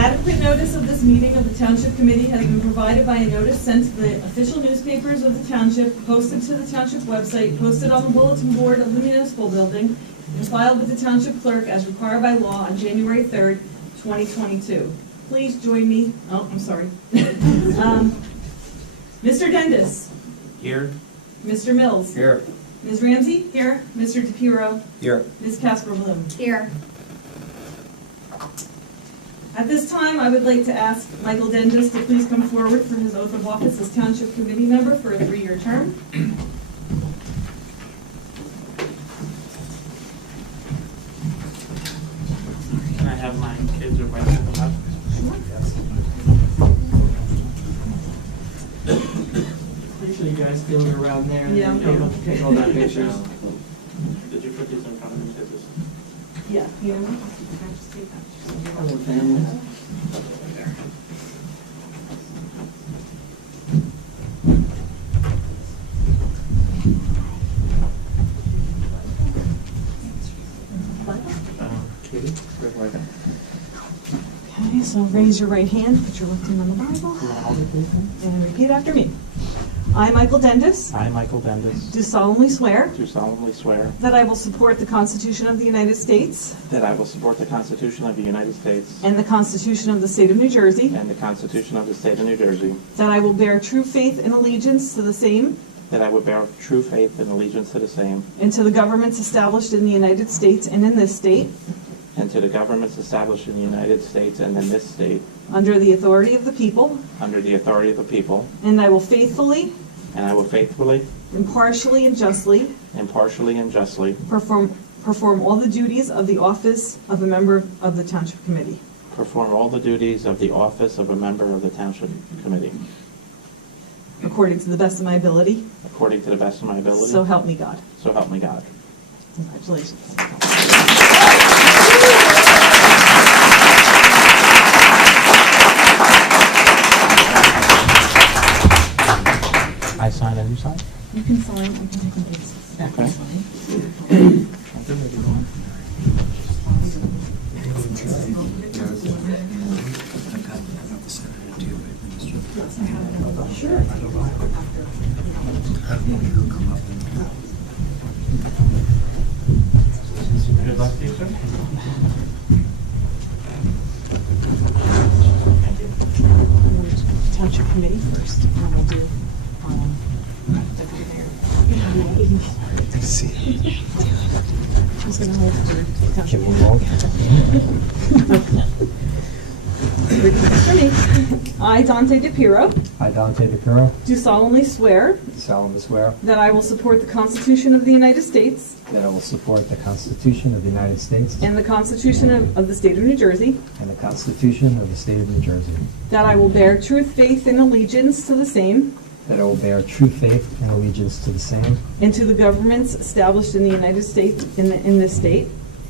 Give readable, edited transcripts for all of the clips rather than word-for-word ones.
Adequate notice of this meeting of the Township Committee has been provided by a notice sent to the official newspapers of the Township, posted to the Township website, posted on the bulletin board of the municipal building, and filed with the Township Clerk as required by law on January 3rd, 2022. Please join me. Oh, I'm sorry. Mr. Dendis. Here. Mr. Mills. Here. Ms. Ramsey? Here. Mr. DePiero? Here. Ms. Casper Bloom? Here. At this time, I would like to ask Michael Dendis to please come forward for his oath of office as Township Committee member for a 3-year term. Can I have my kids or wife come up? Pretty sure you guys feel it around there. And Yeah. Take all that pictures. Did you put these in front of me? Yeah. Hello, family. Katie, where's my gun? Okay, so raise your right hand, put your left hand on the Bible, and repeat after me. I, Michael Dendis, I, Michael Dendis, do solemnly swear do solemnly swear that I will support the Constitution of the United States that I will support the Constitution of the United States and the Constitution of the State of New Jersey, and the Constitution of the State of New Jersey, that I will bear true faith and allegiance to the same that I will bear true faith and allegiance to the same, and to the governments established in the United States and in this state, and to the governments established in the United States and in this state, under the authority of the people, under the authority of the people, and I will faithfully, impartially, and justly perform all the duties of the office of a member of the Township Committee. perform all the duties of the office of a member of the Township Committee, According to the best of my ability. according to the best of my ability. So help me God. So help me God. Congratulations. I sign and you sign? You can sign. I can take a basis. Okay. Sure. Good luck to you, sir. Township Committee first, and then we'll do Deputy Mayor. Who's going to hold the Township Committee? Repeat after me. I, Dante DePiero, I, Dante DePiero, do solemnly swear solemnly swear that I will support the Constitution of the United States that I will support the Constitution of the United States and the Constitution of the State of New Jersey, and the Constitution of the State of New Jersey, that I will bear true faith and allegiance to the same that I will bear true faith and allegiance to the same and to the governments established in the United States in this state,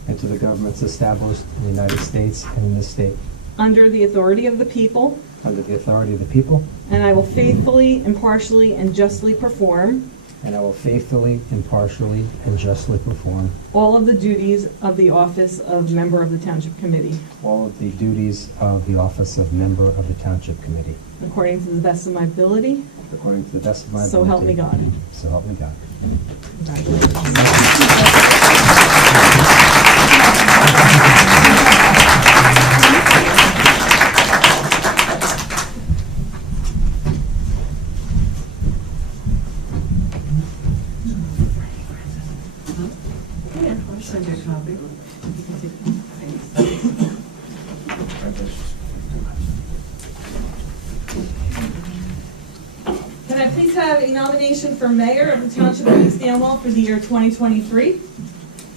and to the governments established in the United States and in this state, under the authority of the people, under the authority of the people, and I will faithfully, impartially, and justly perform and I will faithfully, impartially, and justly perform all of the duties of the office of member of the Township Committee, all of the duties of the office of member of the Township Committee, according to the best of my ability. according to the best of my ability. So help me God. So help me God. Can I please have a nomination for mayor of the Township of East Stanwell for the year 2023?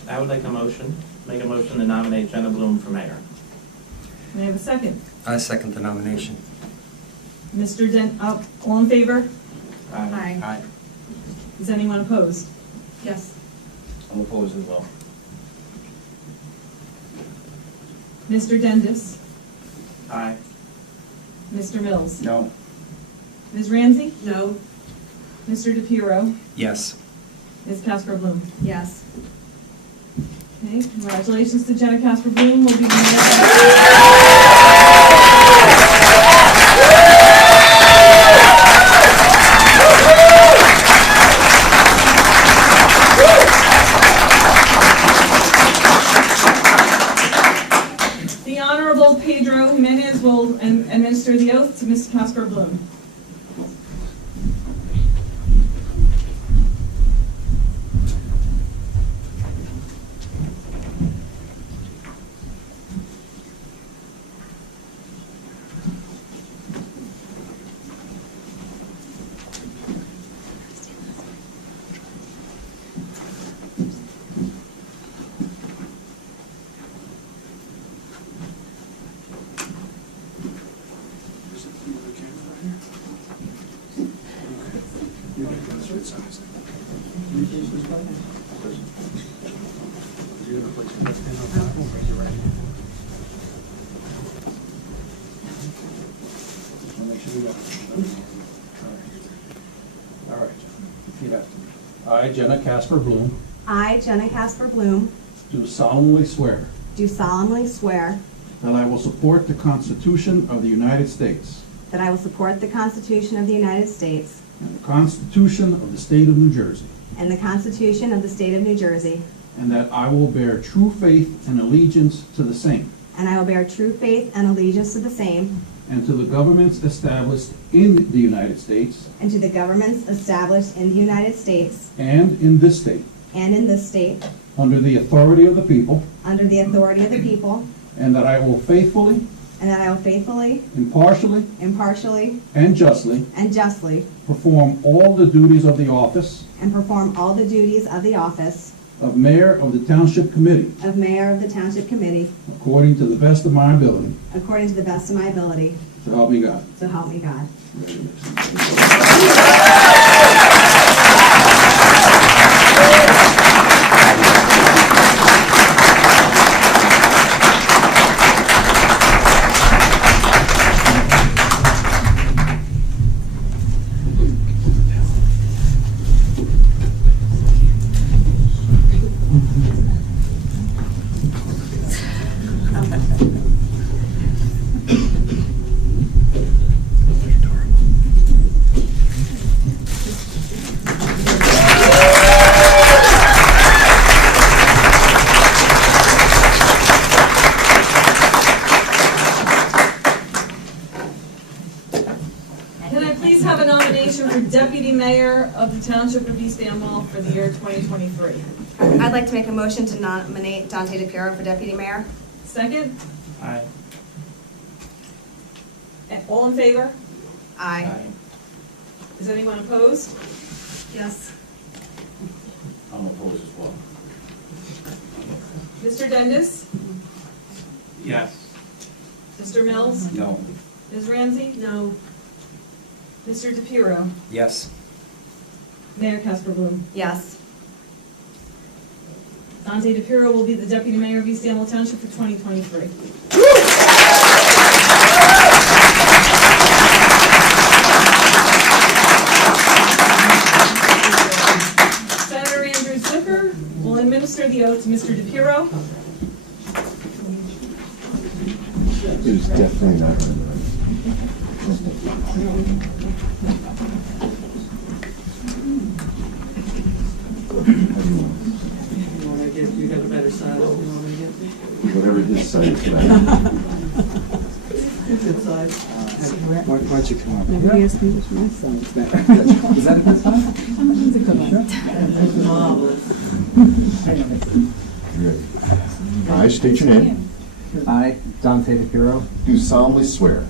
I would like make a motion to nominate Jenna Bloom for mayor. May I have a second? I second the nomination. Mr. All in favor? Aye. Aye. Is anyone opposed? Yes. I'm opposed as well. Mr. Dendis? Aye. Mr. Mills? No. Ms. Ramsey? No. Mr. DePiero? Yes. Ms. Casper Bloom? Yes. Okay, congratulations to Jenna Casper Bloom. Will be the mayor. Jimenez will administer the oath to Ms. Casper Bloom. All right, repeat after me. I, Jenna Casper Bloom, I, Jenna Casper Bloom, do solemnly swear do solemnly swear that I will support the Constitution of the United States that I will support the Constitution of the United States and the Constitution of the State of New Jersey, and the Constitution of the State of New Jersey, and that I will bear true faith and allegiance to the same and I will bear true faith and allegiance to the same and to the governments established in the United States and to the governments established in the United States and in this state, and in this state, under the authority of the people, under the authority of the people, and that I will faithfully, and that I will faithfully, impartially, impartially, and justly and justly perform all the duties of the office and perform all the duties of the office of Mayor of the Township Committee of Mayor of the Township Committee according to the best of my ability, according to the best of my ability, so help me God. so help me God. Can I please have a nomination for Deputy Mayor of the Township of East Amwell for the year 2023? I'd like to make a motion to nominate Dante DePiero for Deputy Mayor. Second? Aye. All in favor? Aye. Is anyone opposed? Yes. I'm opposed as well. Mr. Dendis? Yes. Mr. Mills? No. Ms. Ramsey? No. Mr. DePiero? Yes. Mayor Casper Bloom? Yes. Dante DePiero will be the Deputy Mayor of East Amwell Township for 2023. Senator Andrew Zucker will administer the oath to Mr. DePiero. It was definitely not. You got a better side, you want me to get? Whatever his side is like. Good side. Why don't you come up? Maybe ask me which my side is better. Is that a good sign? It's a good one. That's marvelous. I state your name. I, Dante DePiero, Do solemnly swear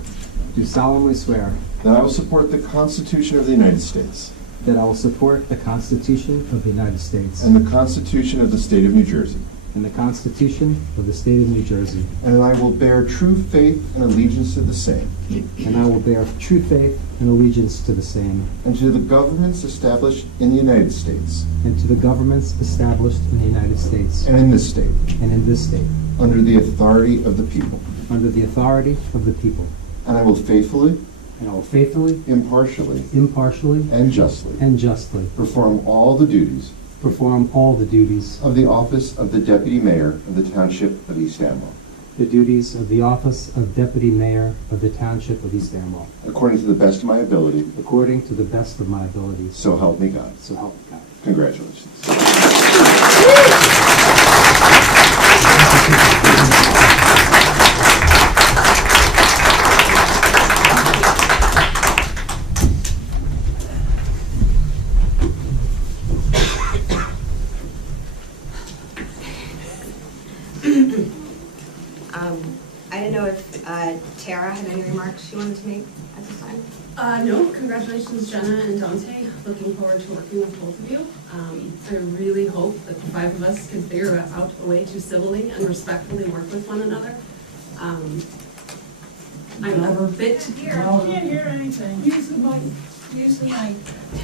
do solemnly swear that I will support the Constitution of the United States that I will support the Constitution of the United States and the Constitution of the State of New Jersey, and the Constitution of the State of New Jersey, and that I will bear true faith and allegiance to the same, and I will bear true faith and allegiance to the same, and to the governments established in the United States and to the governments established in the United States and in this state, and in this state, under the authority of the people. under the authority of the people. And I will faithfully, And I will faithfully, impartially, impartially, and justly and justly perform all the duties perform all the duties of the office of the Deputy Mayor of the Township of East Amwell, the duties of the office of Deputy Mayor of the Township of East Amwell, according to the best of my ability, according to the best of my abilities. so help me God. So help me God. Congratulations. had any remarks she wanted to make at this time? No, congratulations Jenna and Dante. Looking forward to working with both of you. I really hope that the five of us can figure out a way to civilly and respectfully work with one another. I'm a bit here. I can't hear anything. Use the mic. Use the mic.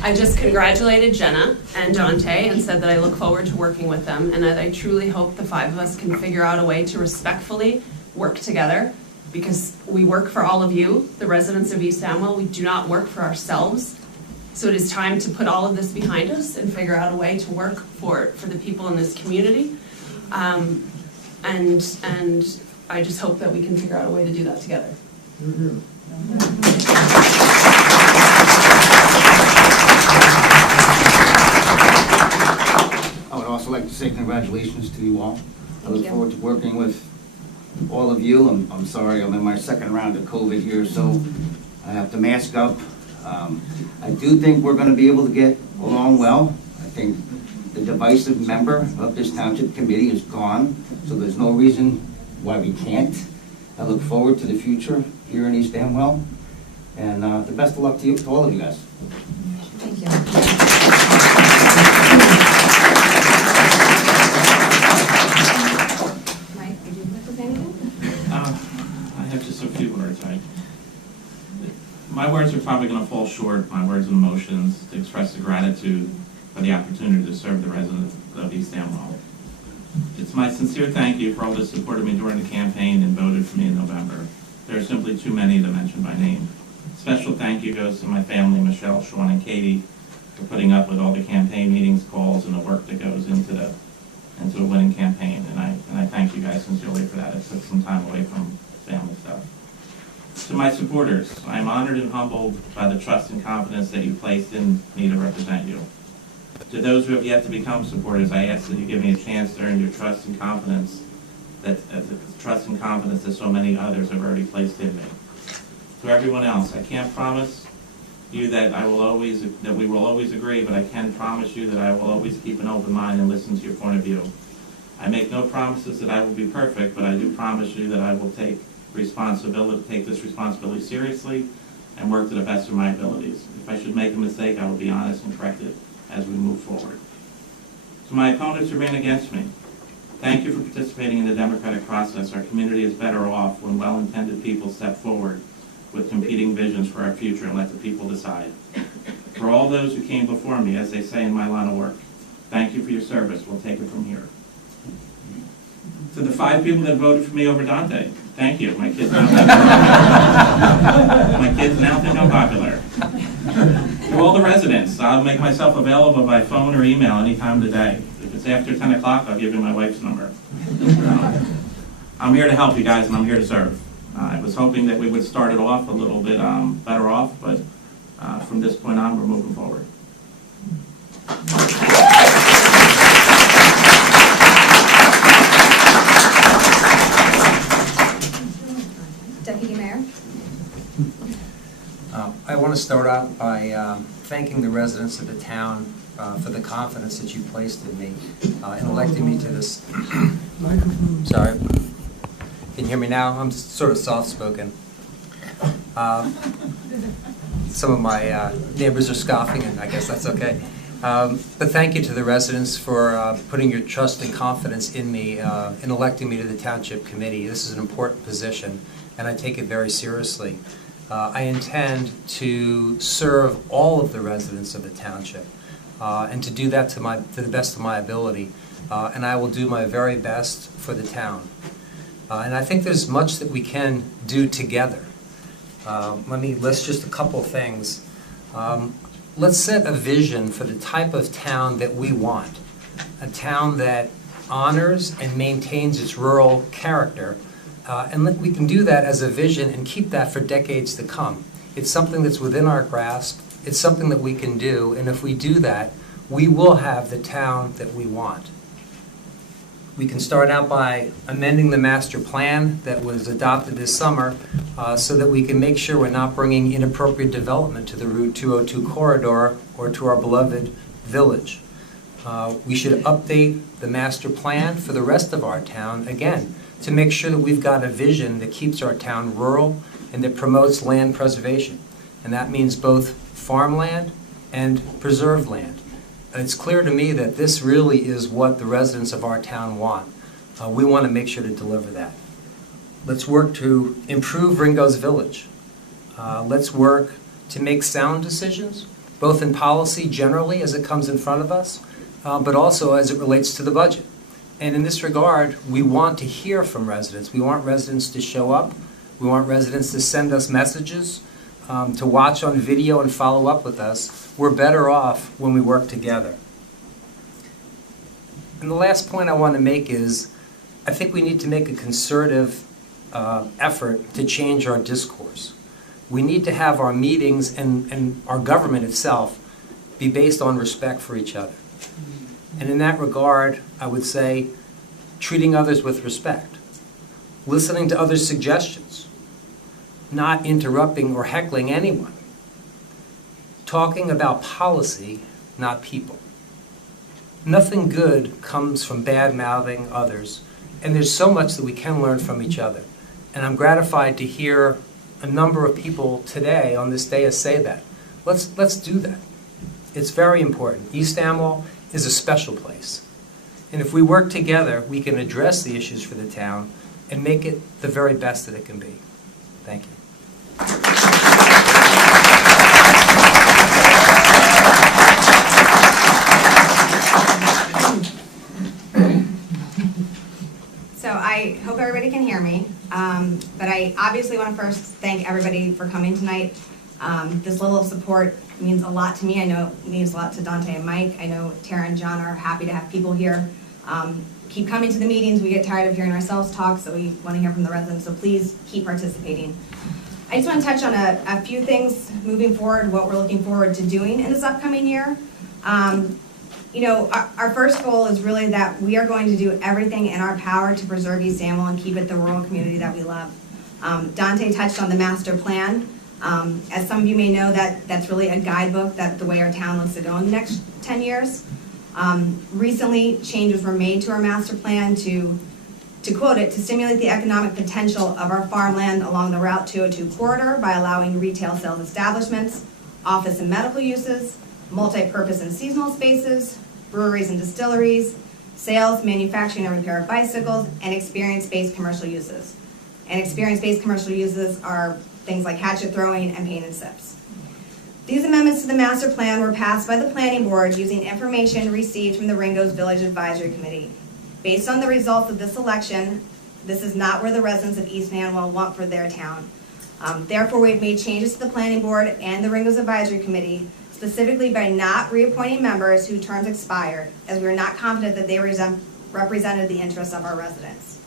I just congratulated Jenna and Dante and said that I look forward to working with them and that I truly hope the five of us can figure out a way to respectfully work together, because we work for all of you, the residents of East Amwell. We do not work for ourselves. So it is time to put all of this behind us and figure out a way to work for the people in this community. And I just hope that we can figure out a way to do that together. I would also like to say congratulations to you all. I Thank look you. forward to working with all of you. I'm sorry, I'm in my second round of COVID here, so I have to mask up. I do think we're going to be able to get along well. I think the divisive member of this township committee is gone, so there's no reason why we can't. I look forward to the future here in East Amwell, and the best of luck to you, to all of you guys. Thank you. Mike, would you like to say anything? I have just a few words. My words are probably going to fall short, my words and emotions, to express the gratitude for the opportunity to serve the residents of East Amwell. It's my sincere thank you for all that supported me during the campaign and voted for me in November. There are simply too many to mention by name. Special thank you goes to my family, Michelle, Sean, and Katie, for putting up with all the campaign meetings, calls, and the work that goes into a winning campaign. And I thank you guys sincerely for that. It took some time away from family stuff. To my supporters, I am honored and humbled by the trust and confidence that you placed in me to represent you. To those who have yet to become supporters, I ask that you give me a chance to earn your trust and confidence that so many others have already placed in me. To everyone else, I can't promise you that we will always agree, but I can promise you that I will always keep an open mind and listen to your point of view. I make no promises that I will be perfect, but I do promise you that I will take this responsibility seriously and work to the best of my abilities. If I should make a mistake, I will be honest and correct it as we move forward. To my opponents who ran against me, thank you for participating in the democratic process. Our community is better off when well-intended people step forward with competing visions for our future and let the people decide. For all those who came before me, as they say in my line of work, thank you for your service. We'll take it from here. To the 5 people that voted for me over Dante, thank you. My kids now think I'm popular. To all the residents, I'll make myself available by phone or email any time of the day. If it's after 10 o'clock, I'll give you my wife's number. I'm here to help you guys, and I'm here to serve. I was hoping that we would start it off a little bit better off, but from this point on, we're moving forward. Deputy Mayor? I want to start out by thanking the residents of the town for the confidence that you placed in me in electing me to this. Sorry. Can you hear me now? I'm sort of soft-spoken. Some of my neighbors are scoffing, and I guess that's okay. But thank you to the residents for putting your trust and confidence in me in electing me to the Township Committee. This is an important position, and I take it very seriously. I intend to serve all of the residents of the township, and to do that to the best of my ability. And I will do my very best for the town. And I think there's much that we can do together. Let me list just a couple things. Let's set a vision for the type of town that we want. A town that honors and maintains its rural character. And we can do that as a vision and keep that for decades to come. It's something that's within our grasp. It's something that we can do. And if we do that, we will have the town that we want. We can start out by amending the master plan that was adopted this summer so that we can make sure we're not bringing inappropriate development to the Route 202 corridor or to our beloved village. We should update the master plan for the rest of our town, again, to make sure that we've got a vision that keeps our town rural and that promotes land preservation. And that means both farmland and preserved land. And it's clear to me that this really is what the residents of our town want. We want to make sure to deliver that. Let's work to improve Ringo's Village. Let's work to make sound decisions, both in policy generally as it comes in front of us, but also as it relates to the budget. And in this regard, we want to hear from residents. We want residents to show up. We want residents to send us messages, to watch on video and follow up with us. We're better off when we work together. And the last point I want to make is, I think we need to make a concerted effort to change our discourse. We need to have our meetings and our government itself be based on respect for each other. And in that regard, I would say treating others with respect, listening to others' suggestions, not interrupting or heckling anyone, talking about policy, not people. Nothing good comes from bad-mouthing others, and there's so much that we can learn from each other. And I'm gratified to hear a number of people today on this day say that. Let's do that. It's very important. East Amwell is a special place. And if we work together, we can address the issues for the town and make it the very best that it can be. Thank you. So I hope everybody can hear me, but I obviously want to first thank everybody for coming tonight. This level of support means a lot to me. I know it means a lot to Dante and Mike. I know Tara and John are happy to have people here. Keep coming to the meetings. We get tired of hearing ourselves talk, so we want to hear from the residents, so please keep participating. I just want to touch on a few things moving forward, what we're looking forward to doing in this upcoming year. You know, our first goal is really that we are going to do everything in our power to preserve East Amwell and keep it the rural community that we love. Dante touched on the master plan. As some of you may know, that's really a guidebook that the way our town wants to go in the next 10 years. Recently, changes were made to our master plan to quote it, to stimulate the economic potential of our farmland along the Route 202 corridor by allowing retail sales establishments, office and medical uses, multi-purpose and seasonal spaces, breweries and distilleries, sales, manufacturing and repair of bicycles, and experience-based commercial uses. And experience-based commercial uses are things like hatchet throwing and paint and sips. These amendments to the master plan were passed by the planning board using information received from the Ringo's Village Advisory Committee. Based on the results of this election, this is not where the residents of East Amwell want for their town. Therefore, we've made changes to the planning board and the Ringo's Advisory Committee, specifically by not reappointing members whose terms expired, as we are not confident that they represented the interests of our residents.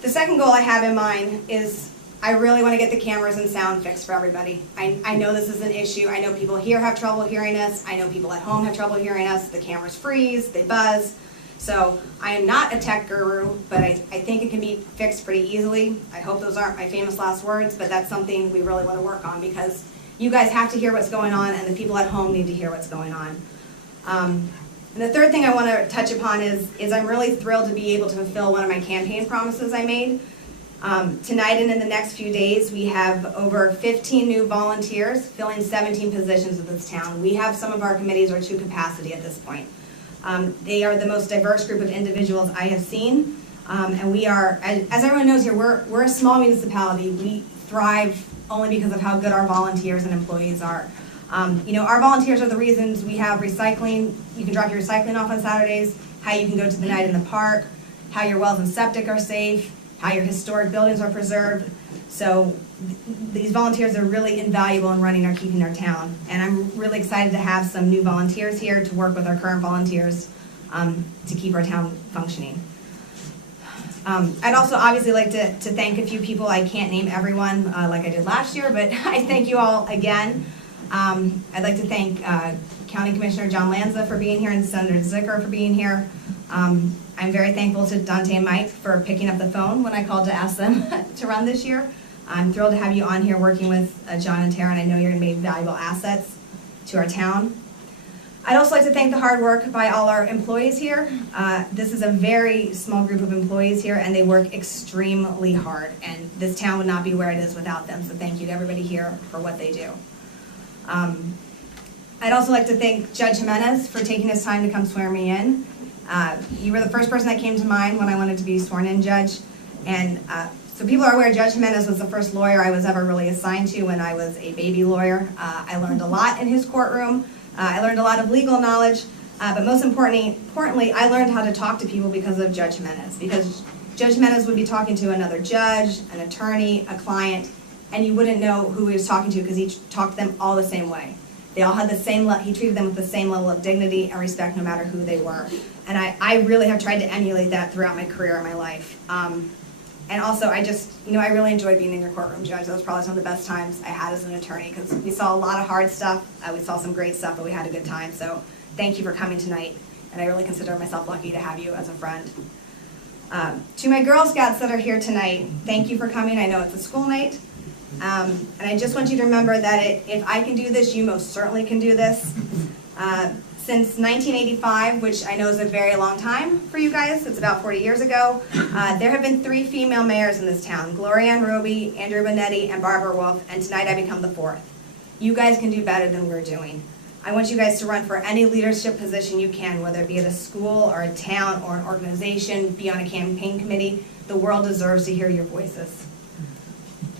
The second goal I have in mind is I really want to get the cameras and sound fixed for everybody. I know this is an issue. I know people here have trouble hearing us. I know people at home have trouble hearing us. The cameras freeze, they buzz. So I am not a tech guru, but I think it can be fixed pretty easily. I hope those aren't my famous last words, but that's something we really want to work on because you guys have to hear what's going on and the people at home need to hear what's going on. And the third thing I want to touch upon is I'm really thrilled to be able to fulfill one of my campaign promises I made. Tonight and in the next few days, we have over 15 new volunteers filling 17 positions in this town. We have some of our committees are to capacity at this point. They are the most diverse group of individuals I have seen, and we are, as everyone knows here, we're a small municipality. We thrive only because of how good our volunteers and employees are. You know, our volunteers are the reasons we have recycling. You can drop your recycling off on Saturdays, how you can go to the night in the park, how your wells and septic are safe, how your historic buildings are preserved. So these volunteers are really invaluable in running or keeping our town. And I'm really excited to have some new volunteers here to work with our current volunteers to keep our town functioning. I'd also obviously like to thank a few people. I can't name everyone like I did last year, but I thank you all again. I'd like to thank County Commissioner John Lanza for being here and Senator Zicker for being here. I'm very thankful to Dante and Mike for picking up the phone when I called to ask them to run this year. I'm thrilled to have you on here working with John and Tara, and I know you're going to be valuable assets to our town. I'd also like to thank the hard work by all our employees here. This is a very small group of employees here, and they work extremely hard, and this town would not be where it is without them, so thank you to everybody here for what they do. I'd also like to thank Judge Jimenez for taking his time to come swear me in. You were the first person that came to mind when I wanted to be sworn in judge, and so people are aware Judge Jimenez was the first lawyer I was ever really assigned to when I was a baby lawyer. I learned a lot in his courtroom. I learned a lot of legal knowledge, but most importantly, I learned how to talk to people because of Judge Jimenez. Because Judge Jimenez would be talking to another judge, an attorney, a client, and you wouldn't know who he was talking to because he talked to them all the same way. They all had the same, he treated them with the same level of dignity and respect no matter who they were. And I really have tried to emulate that throughout my career and my life. And also, I really enjoyed being in your courtroom, Judge. That was probably some of the best times I had as an attorney because we saw a lot of hard stuff, we saw some great stuff, but we had a good time. So thank you for coming tonight, and I really consider myself lucky to have you as a friend. To my Girl Scouts that are here tonight, thank you for coming. I know it's a school night. And I just want you to remember that if I can do this, you most certainly can do this. Since 1985, which I know is a very long time for you guys, it's about 40 years ago, there have been 3 female mayors in this town, Gloria Ann Roby, Andrew Bonetti, and Barbara Wolf, and tonight I become the 4th. You guys can do better than we're doing. I want you guys to run for any leadership position you can, whether it be at a school or a town or an organization, be on a campaign committee. The world deserves to hear your voices.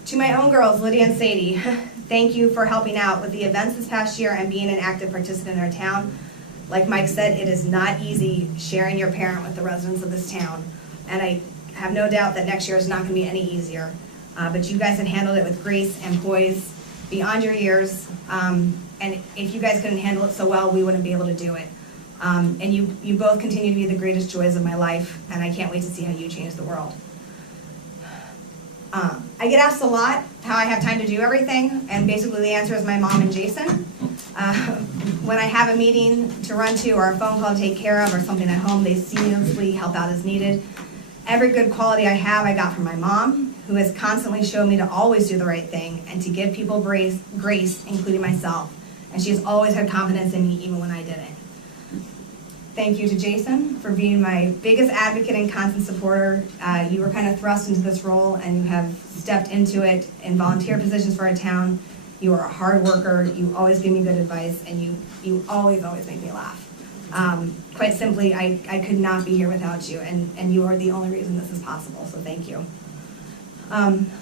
To my own girls, Lydia and Sadie, thank you for helping out with the events this past year and being an active participant in our town. Like Mike said, it is not easy sharing your parent with the residents of this town, and I have no doubt that next year is not going to be any easier. But you guys have handled it with grace and poise beyond your years, and if you guys couldn't handle it so well, we wouldn't be able to do it. And you both continue to be the greatest joys of my life, and I can't wait to see how you change the world. I get asked a lot how I have time to do everything, and basically the answer is my mom and Jason. When I have a meeting to run to or a phone call to take care of or something at home, they seamlessly help out as needed. Every good quality I have, I got from my mom, who has constantly shown me to always do the right thing and to give people grace, including myself. And she has always had confidence in me even when I didn't. Thank you to Jason for being my biggest advocate and constant supporter. You were kind of thrust into this role and you have stepped into it in volunteer positions for our town. You are a hard worker, you always give me good advice, and you always make me laugh. Quite simply, I could not be here without you, and you are the only reason this is possible, so thank you.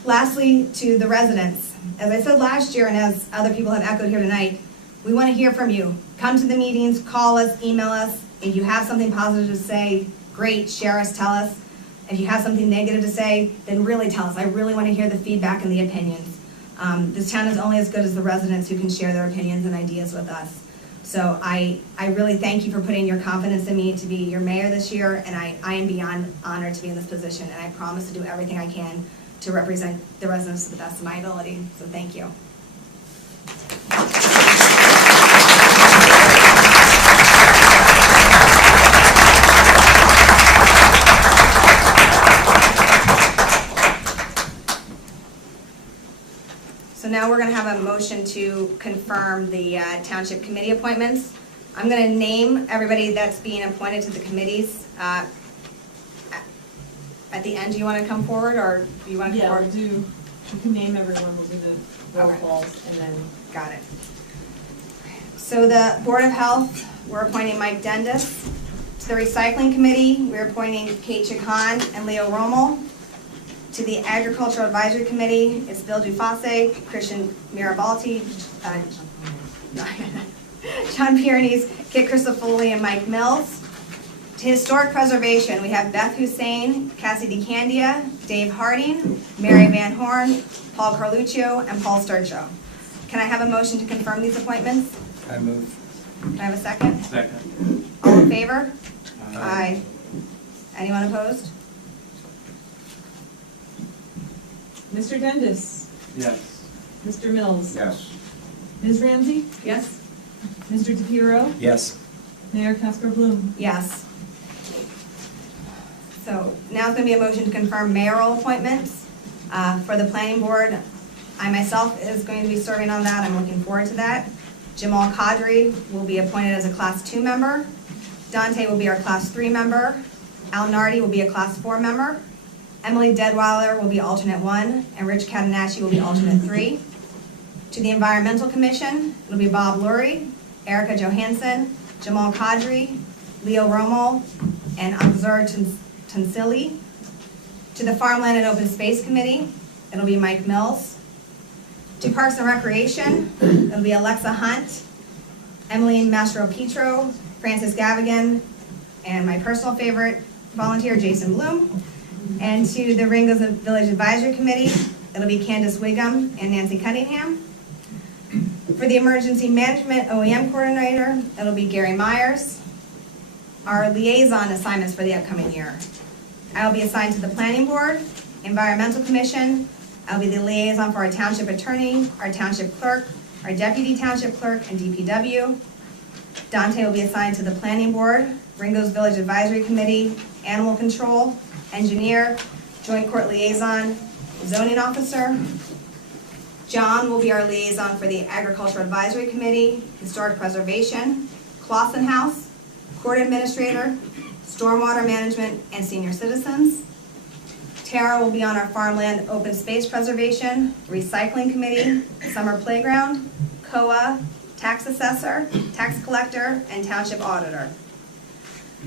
Lastly, to the residents, as I said last year and as other people have echoed here tonight, we want to hear from you. Come to the meetings, call us, email us. If you have something positive to say, great, share us, tell us. If you have something negative to say, then really tell us. I really want to hear the feedback and the opinions. This town is only as good as the residents who can share their opinions and ideas with us. So I really thank you for putting your confidence in me to be your mayor this year, and I am beyond honored to be in this position, and I promise to do everything I can to represent the residents to the best of my ability. So thank you. So now we're going to have a motion to confirm the township committee appointments. I'm going to name everybody that's being appointed to the committees. At the end, do you want to come forward, or do you want to come forward? Yeah, we can name everyone, we'll do the roll calls, and then... Got it. So the Board of Health, we're appointing Mike Dendis. To the Recycling Committee, we're appointing Kate Chacon and Leo Rommel. To the Agricultural Advisory Committee, it's Bill Dufasse, Christian Mirabalti, John Pyrenees, Kit Christofoli, and Mike Mills. To Historic Preservation, we have Beth Hussein, Cassie DeCandia, Dave Harding, Mary Van Horn, Paul Carluccio, and Paul Sturcho. Can I have a motion to confirm these appointments? I move. Can I have a second? Second. All in favor? Aye. Anyone opposed? Mr. Dendis, Yes. Mr. Mills, Yes. Ms. Ramsey, Yes? Mr. DePiero, Yes. Mayor Casper-Bloom. Yes. So now it's going to be a motion to confirm mayoral appointments. For the planning board, I myself is going to be serving on that. I'm looking forward to that. Jamal Qadri will be appointed as a Class 2 member. Dante will be our Class 3 member. Al Nardi will be a Class 4 member. Emily Deadweiler will be alternate 1, and Rich Catanacci will be alternate 3. To the Environmental Commission, it'll be Bob Lurie, Erica Johansson, Jamal Qadri, Leo Romo, and Anzur Tansili. To the Farmland and Open Space Committee, it'll be Mike Mills. To Parks and Recreation, it'll be Alexa Hunt, Emily Mastro-Petro, Francis Gavigan, and my personal favorite volunteer, Jason Bloom. And to the Ringos Village Advisory Committee, it'll be Candace Wiggum and Nancy Cunningham. For the Emergency Management OEM Coordinator, it'll be Gary Myers. Our liaison assignments for the upcoming year. I'll be assigned to the Planning Board, Environmental Commission. I'll be the liaison for our Township Attorney, our Township Clerk, our Deputy Township Clerk, and DPW. Dante will be assigned to the Planning Board, Ringos Village Advisory Committee, Animal Control, Engineer, Joint Court Liaison, Zoning Officer. John will be our liaison for the Agricultural Advisory Committee, Historic Preservation, Clausen House, Court Administrator, Stormwater Management, and Senior Citizens. Tara will be on our Farmland Open Space Preservation, Recycling Committee, Summer Playground, COA, Tax Assessor, Tax Collector, and Township Auditor.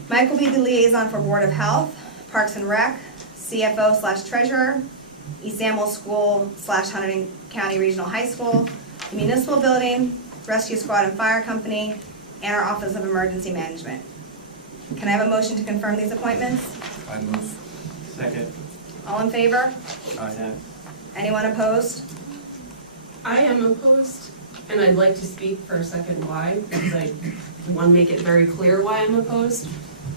Mike will be the liaison for Board of Health, Parks and Rec, CFO/Treasurer, East Amwell School/Hunterdon County Regional High School, the Municipal Building, Rescue Squad and Fire Company, and our Office of Emergency Management. Can I have a motion to confirm these appointments? I move. Second. All in favor? Aye. Anyone opposed? I am opposed, and I'd like to speak for a second why, because I want to make it very clear why I'm opposed.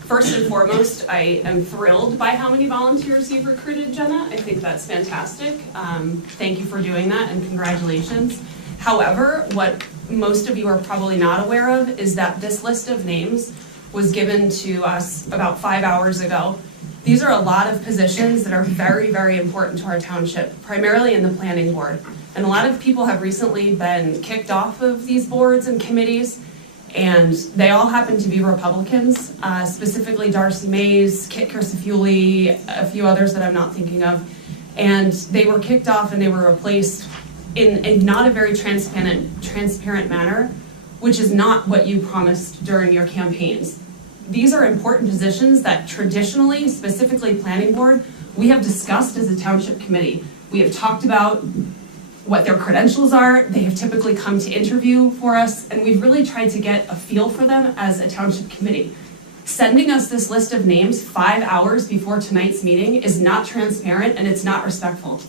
First and foremost, I am thrilled by how many volunteers you've recruited, Jenna. I think that's fantastic. Thank you for doing that, and congratulations. However, what most of you are probably not aware of is that this list of names was given to us about 5 hours ago. These are a lot of positions that are very, very important to our township, primarily in the planning board. And a lot of people have recently been kicked off of these boards and committees, and they all happen to be Republicans, specifically Darcy Mays, Kit Kersafuli, a few others that I'm not thinking of. And they were kicked off and they were replaced in not a very transparent manner, which is not what you promised during your campaigns. These are important positions that traditionally, specifically planning board, we have discussed as a township committee. We have talked about what their credentials are. They have typically come to interview for us, and we've really tried to get a feel for them as a township committee. Sending us this list of names 5 hours before tonight's meeting is not transparent and it's not respectful.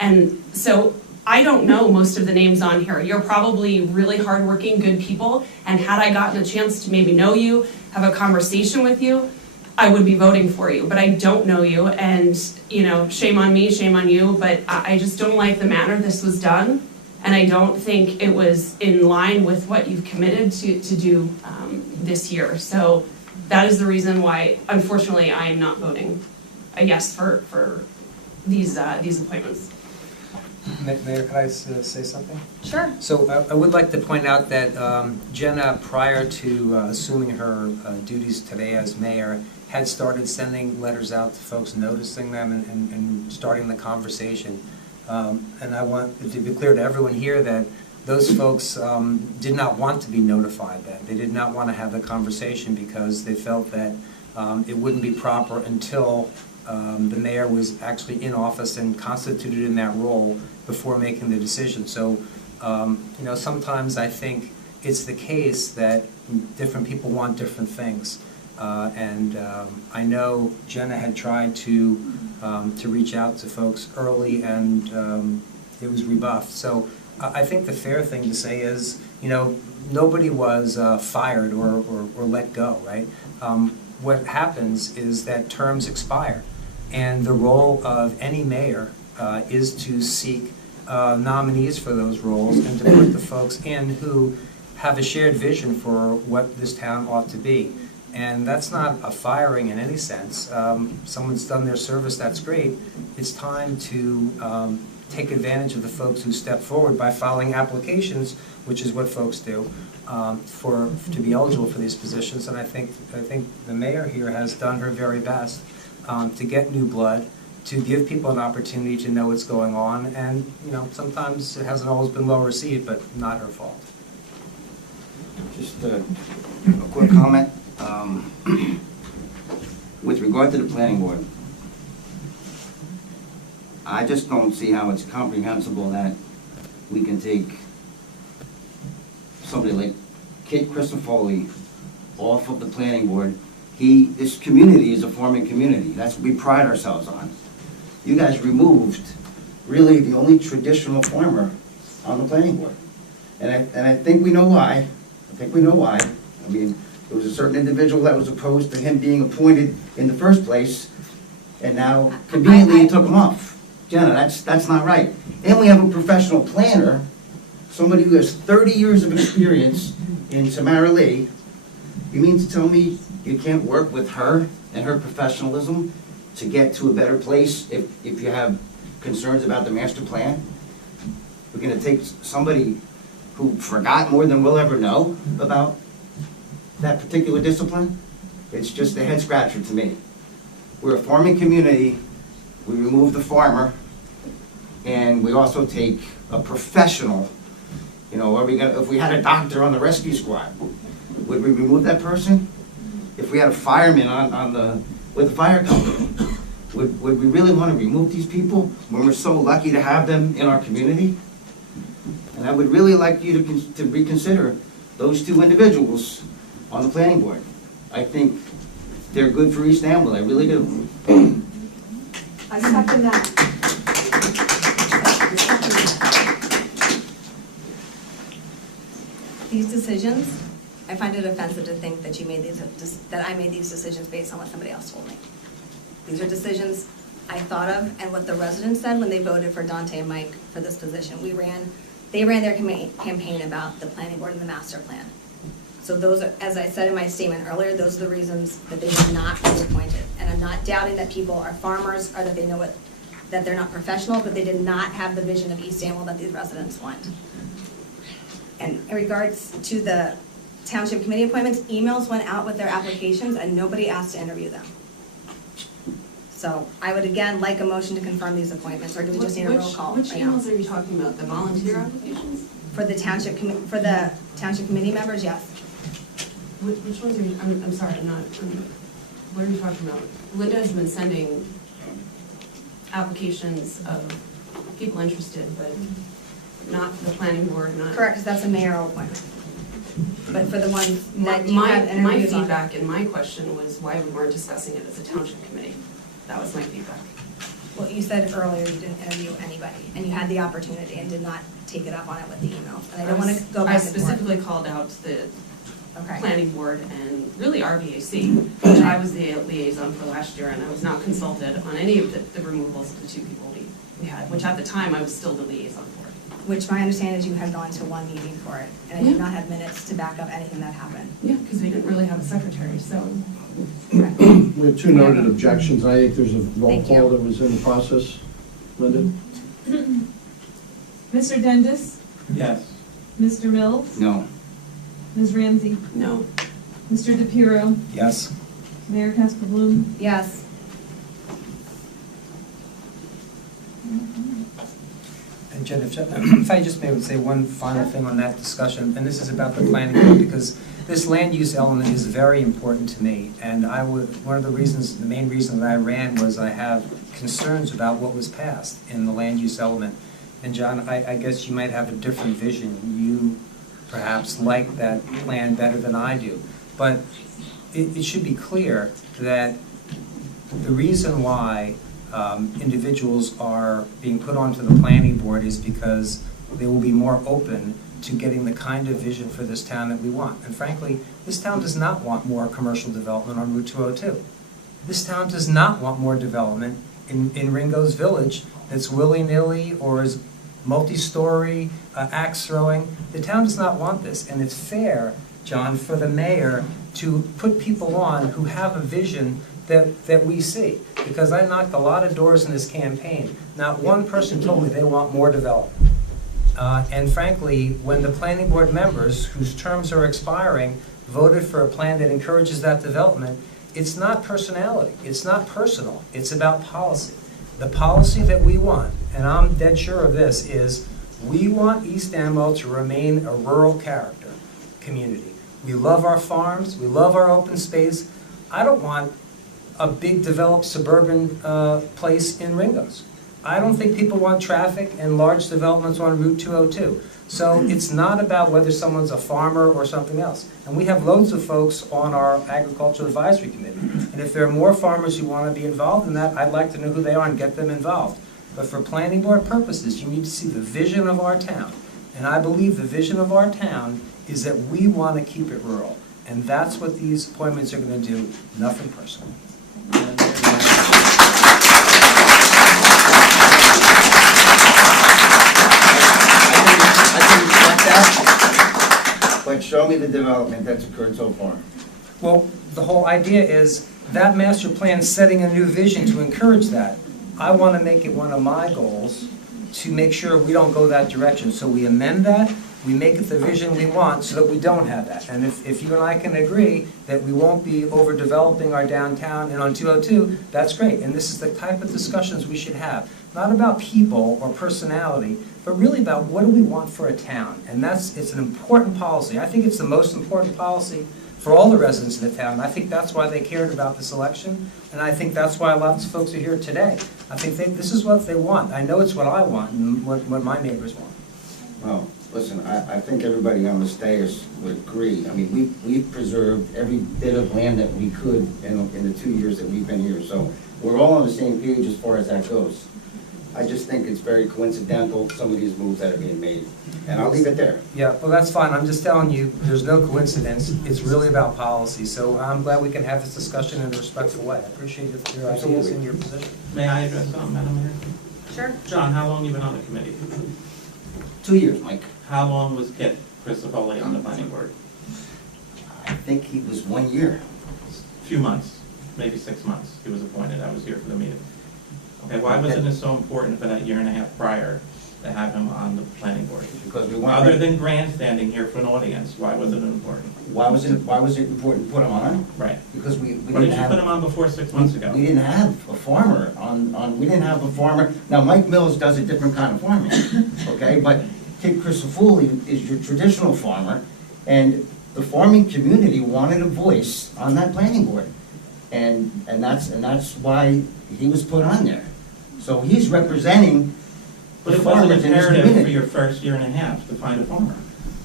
And so I don't know most of the names on here. You're probably really hardworking, good people, and had I gotten a chance to maybe know you, have a conversation with you, I would be voting for you, but I don't know you, and shame on me, shame on you, but I just don't like the manner this was done, and I don't think it was in line with what you've committed to do this year. So that is the reason why, unfortunately, I am not voting a yes for these appointments. Mayor, could I say something? Sure. So I would like to point out that Jenna, prior to assuming her duties today as mayor, had started sending letters out to folks, noticing them and starting the conversation. And I want to be clear to everyone here that those folks did not want to be notified that. They did not want to have the conversation because they felt that it wouldn't be proper until the mayor was actually in office and constituted in that role before making the decision. So, sometimes I think it's the case that different people want different things. And I know Jenna had tried to reach out to folks early, and it was rebuffed. So I think the fair thing to say is, nobody was fired or let go, right? What happens is that terms expire. And the role of any mayor is to seek nominees for those roles and to put the folks in who have a shared vision for what this town ought to be. And that's not a firing in any sense. Someone's done their service, that's great. It's time to take advantage of the folks who step forward by filing applications, which is what folks do, to be eligible for these positions. And I think the mayor here has done her very best to get new blood, to give people an opportunity to know what's going on. And, you know, sometimes it hasn't always been well received, but not her fault. Just a quick comment. With regard to the planning board, I just don't see how it's comprehensible that we can take somebody like Kit Christofoli off of the planning board. This community is a forming community. That's what we pride ourselves on. You guys removed really the only traditional farmer on the planning board. And I think we know why. I mean, there was a certain individual that was opposed to him being appointed in the first place, and now conveniently you took him off. Jenna, that's not right. And we have a professional planner, somebody who has 30 years of experience in Samara Lee. You mean to tell me you can't work with her and her professionalism to get to a better place if you have concerns about the master plan? We're gonna take somebody who forgot more than we'll ever know about that particular discipline? It's just a head scratcher to me. We're a farming community, we remove the farmer, and we also take a professional. You know, if we had a doctor on the rescue squad, would we remove that person? If we had a fireman with the fire company, would we really want to remove these people when we're so lucky to have them in our community? And I would really like you to reconsider those two individuals on the planning board. I think they're good for East Amwell, I really do. I second that. These decisions, I find it offensive to think that that I made these decisions based on what somebody else told me. These are decisions I thought of and what the residents said when they voted for Dante and Mike for this position. They ran their campaign about the planning board and the master plan. So those are, as I said in my statement earlier, those are the reasons that they were not reappointed. And I'm not doubting that people are farmers or that they know that they're not professional, but they did not have the vision of East Amwell that these residents want. And in regards to the township committee appointments, emails went out with their applications and nobody asked to interview them. So I would again like a motion to confirm these appointments, or do we just need a roll call? Which right now? emails are you talking about? The volunteer applications? For the township committee members, yes. Which ones are you, I'm sorry, what are you talking about? Linda has been sending applications of people interested, but not the planning board, not. Correct, because that's a mayoral appointment. But for the ones that you have My interviews on. feedback and my question was why we weren't discussing it as a township committee. That was my feedback. Well, you said earlier you didn't interview anybody, and you had the opportunity and did not take it up on it with the email. And I don't want to go back and forth. I specifically called out the Okay. planning board and really RVAC, which I was the liaison for last year, and I was not consulted on any of the removals of the two people we had, which at the time I was still the liaison for. Which my understanding is you had gone to one meeting for it, and I did not have minutes to back up anything that happened. Yeah, because we didn't really have a secretary, so. Okay. We have two noted objections. I think there's a roll Thank you. call that was in the process. Linda? Mr. Dendis? Yes. Mr. Mills? No. Ms. Ramsey? No. Mr. DePiero? Yes. Mayor Casper-Bloom? Yes. And Jen, if I just maybe say one final thing on that discussion, and this is about the planning board, because this land use element is very important to me. And one of the reasons, the main reason that I ran was I have concerns about what was passed in the land use element. And John, I guess you might have a different vision. You perhaps like that plan better than I do. But it should be clear that the reason why individuals are being put onto the planning board is because they will be more open to getting the kind of vision for this town that we want. And frankly, this town does not want more commercial development on Route 202. This town does not want more development in Ringo's Village that's willy-nilly or is multi-story, axe throwing. The town does not want this, and it's fair, John, for the mayor to put people on who have a vision that we see. Because I knocked a lot of doors in this campaign. Not one person told me they want more development. And frankly, when the planning board members, whose terms are expiring, voted for a plan that encourages that development, it's not personality, it's not personal, it's about policy. The policy that we want, and I'm dead sure of this, is we want East Amwell to remain a rural character community. We love our farms, we love our open space. I don't want a big developed suburban place in Ringgoes. I don't think people want traffic and large developments on Route 202. So it's not about whether someone's a farmer or something else. And we have loads of folks on our Agricultural Advisory Committee. And if there are more farmers who want to be involved in that, I'd like to know who they are and get them involved. But for planning board purposes, you need to see the vision of our town. And I believe the vision of our town is that we want to keep it rural. And that's what these appointments are going to do, nothing personal. But show me the development that's occurred so far. Well, the whole idea is that master plan setting a new vision to encourage that. I want to make it one of my goals to make sure we don't go that direction. So we amend that, we make it the vision we want so that we don't have that. And if you and I can agree that we won't be overdeveloping our downtown and on 202, that's great. And this is the type of discussions we should have. Not about people or personality, but really about what do we want for a town. And it's an important policy. I think it's the most important policy for all the residents of the town. I think that's why they cared about this election, and I think that's why lots of folks are here today. I think this is what they want. I know it's what I want and what my neighbors want. Well, listen, I think everybody on the dais would agree. I mean, we've preserved every bit of land that we could in the 2 years that we've been here. So we're all on the same page as far as that goes. I just think it's very coincidental, some of these moves that are being made. And I'll leave it there. Yeah, well, that's fine. I'm just telling you, there's no coincidence. It's really about policy. So I'm glad we can have this discussion in a respectful way. I appreciate your ideas and your position. May I address something, Madam Mayor? Sure. John, how long have you been on the committee? 2 years, Mike. How long was Kit Christopoli on the planning board? I think he was 1 year. A few months, maybe 6 months. He was appointed. I was here for the meeting. Okay, why wasn't it so important for that year and a half prior to have him on the planning board? Because we want. Other than grandstanding here for an audience, why was it important? Why was it important to put him on? Right. Because we Why didn't did you have. put him on before 6 months ago? We didn't have a farmer we didn't have a farmer. Now, Mike Mills does a different kind of farming, okay? But Kid Christopoli is your traditional farmer, and the farming community wanted a voice on that planning board. And that's why he was put on there. So he's representing But the it wasn't farmers in this imperative for community. your first year and a half to find a farmer.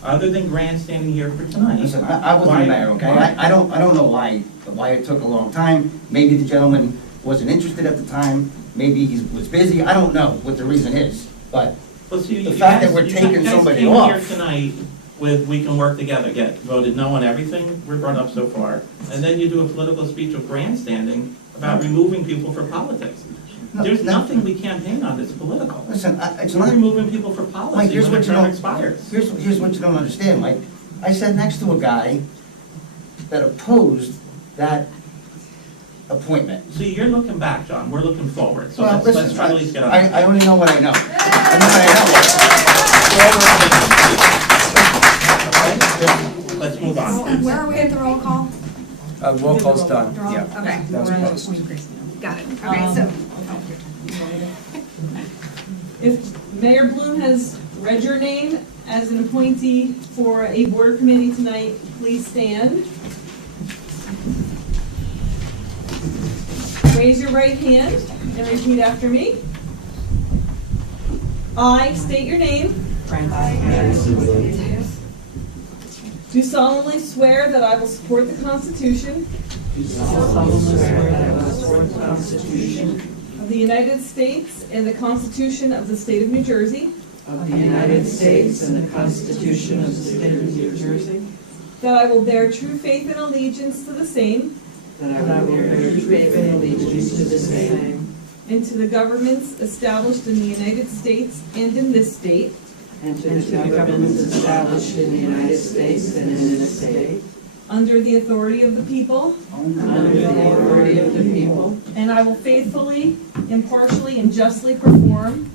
Other than grandstanding here for tonight. Listen, I wasn't why- mayor, okay? why- I don't know why it took a long time. Maybe the gentleman wasn't interested at the time. Maybe he was busy. I don't know what the reason is. But Well, see, the you fact guys- that we're you taking guys somebody came off. here tonight with, we can work together, get voted no on everything we brought up so far, and then you do a political speech of grandstanding about removing people for politics. No, There's no. nothing we campaign on that's political. listen, it's We're not. removing people for Mike, policy here's when their what you term don't. expires. Here's what you don't understand, Mike. I sat next to a guy that opposed that appointment. See, you're looking back, John, we're looking forward, so Well, let's listen, try to at least get on. I only know what I know. I know what I know. Let's move on. Where are we at the roll call? Roll call's done. Roll- Yeah. Okay, That was post. got it. Okay, so, If Mayor Bloom has read your name as an appointee for a board committee tonight, please stand. Raise your right hand and repeat after me. I state your name. Do solemnly swear that I will support the Constitution of the United States and the Constitution of the State of New Jersey. Of the United States and the Constitution of the State of New Jersey. That I will bear true faith and allegiance to the same. That I will bear true faith and allegiance to the same. And to the governments established in the United States and in this state. And to the governments established in the United States and in this state. under the authority of the people, under the authority of the people, and I will faithfully, impartially, and justly perform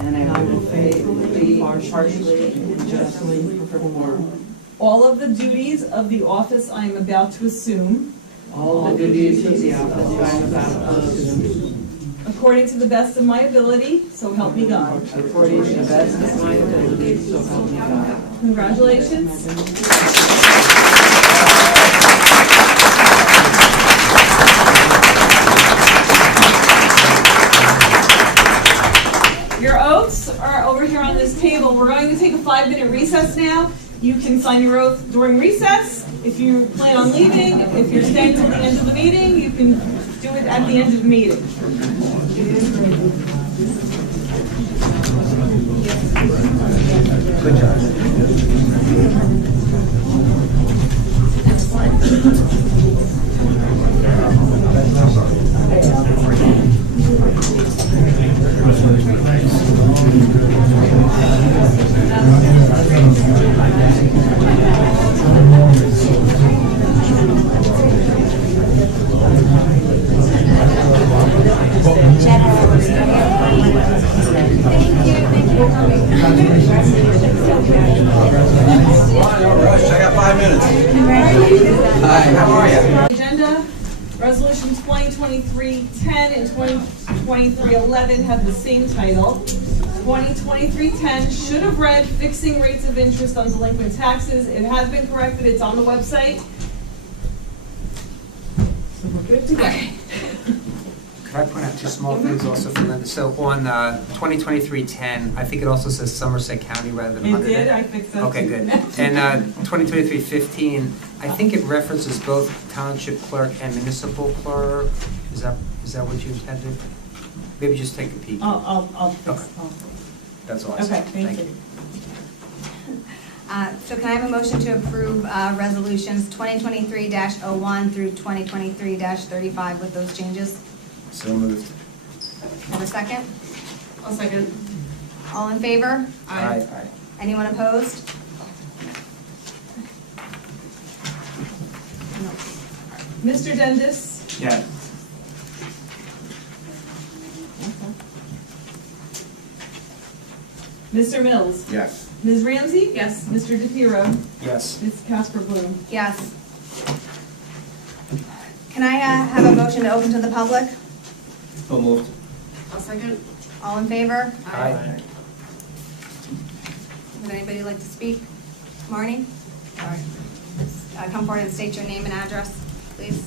and I will faithfully, impartially, and justly perform all of the duties of the office I am about to assume, all the duties of the office I am about to assume, according to the best of my ability, so help me God. according to the best of my ability, so help me God. Congratulations. Your oaths are over here on this table. We're going to take a 5-minute recess now. You can sign your oath during recess. If you plan on leaving, if you're staying till the end of the meeting, you can do it at the end of the meeting. Good job. Agenda, resolutions 2023-10 and 2023-11 have the same title. 2023-10 should have read fixing rates of interest on delinquent taxes. It has been corrected, it's on the website. So we're good to go. Could I point out two small things also for Linda? So on 2023-10, I think it also says Somerset County rather than It 100. did, I fixed that. Okay, good. And 2023-15, I think it references both township clerk and municipal clerk. Is that what you intended? Maybe just take a peek. I'll fix Okay. That's all I said. Okay, thank you. So can I have a motion to approve resolutions 2023-01 through 2023-35 with those changes? So moved. Have a second? I'll second. All in favor? Aye. Anyone opposed? Mr. Dendis? Yes. Mr. Mills? Yes. Ms. Ramsey? Yes. Mr. DePiero? Yes. Ms. Casper Bloom? Yes. Can I have a motion to open to the public? So moved. I'll second. All in favor? Aye. Would anybody like to speak? Marnie? All right. Come forward and state your name and address, please.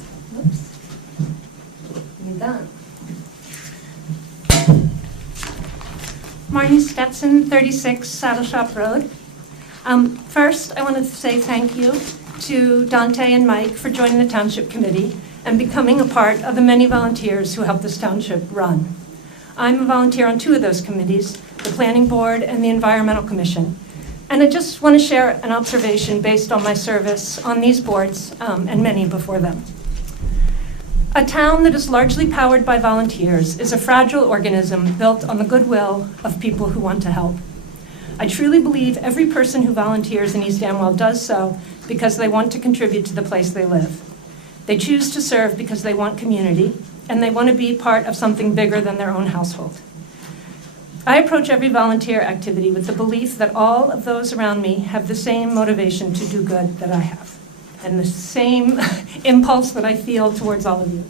You're done. Marnie Stetson, 36 Saddle Shop Road. First, I want to say thank you to Dante and Mike for joining the Township Committee and becoming a part of the many volunteers who help this township run. I'm a volunteer on two of those committees, the Planning Board and the Environmental Commission. And I just want to share an observation based on my service on these boards and many before them. A town that is largely powered by volunteers is a fragile organism built on the goodwill of people who want to help. I truly believe every person who volunteers in East Amwell does so because they want to contribute to the place they live. They choose to serve because they want community, and they want to be part of something bigger than their own household. I approach every volunteer activity with the belief that all of those around me have the same motivation to do good that I have, and the same impulse that I feel towards all of you.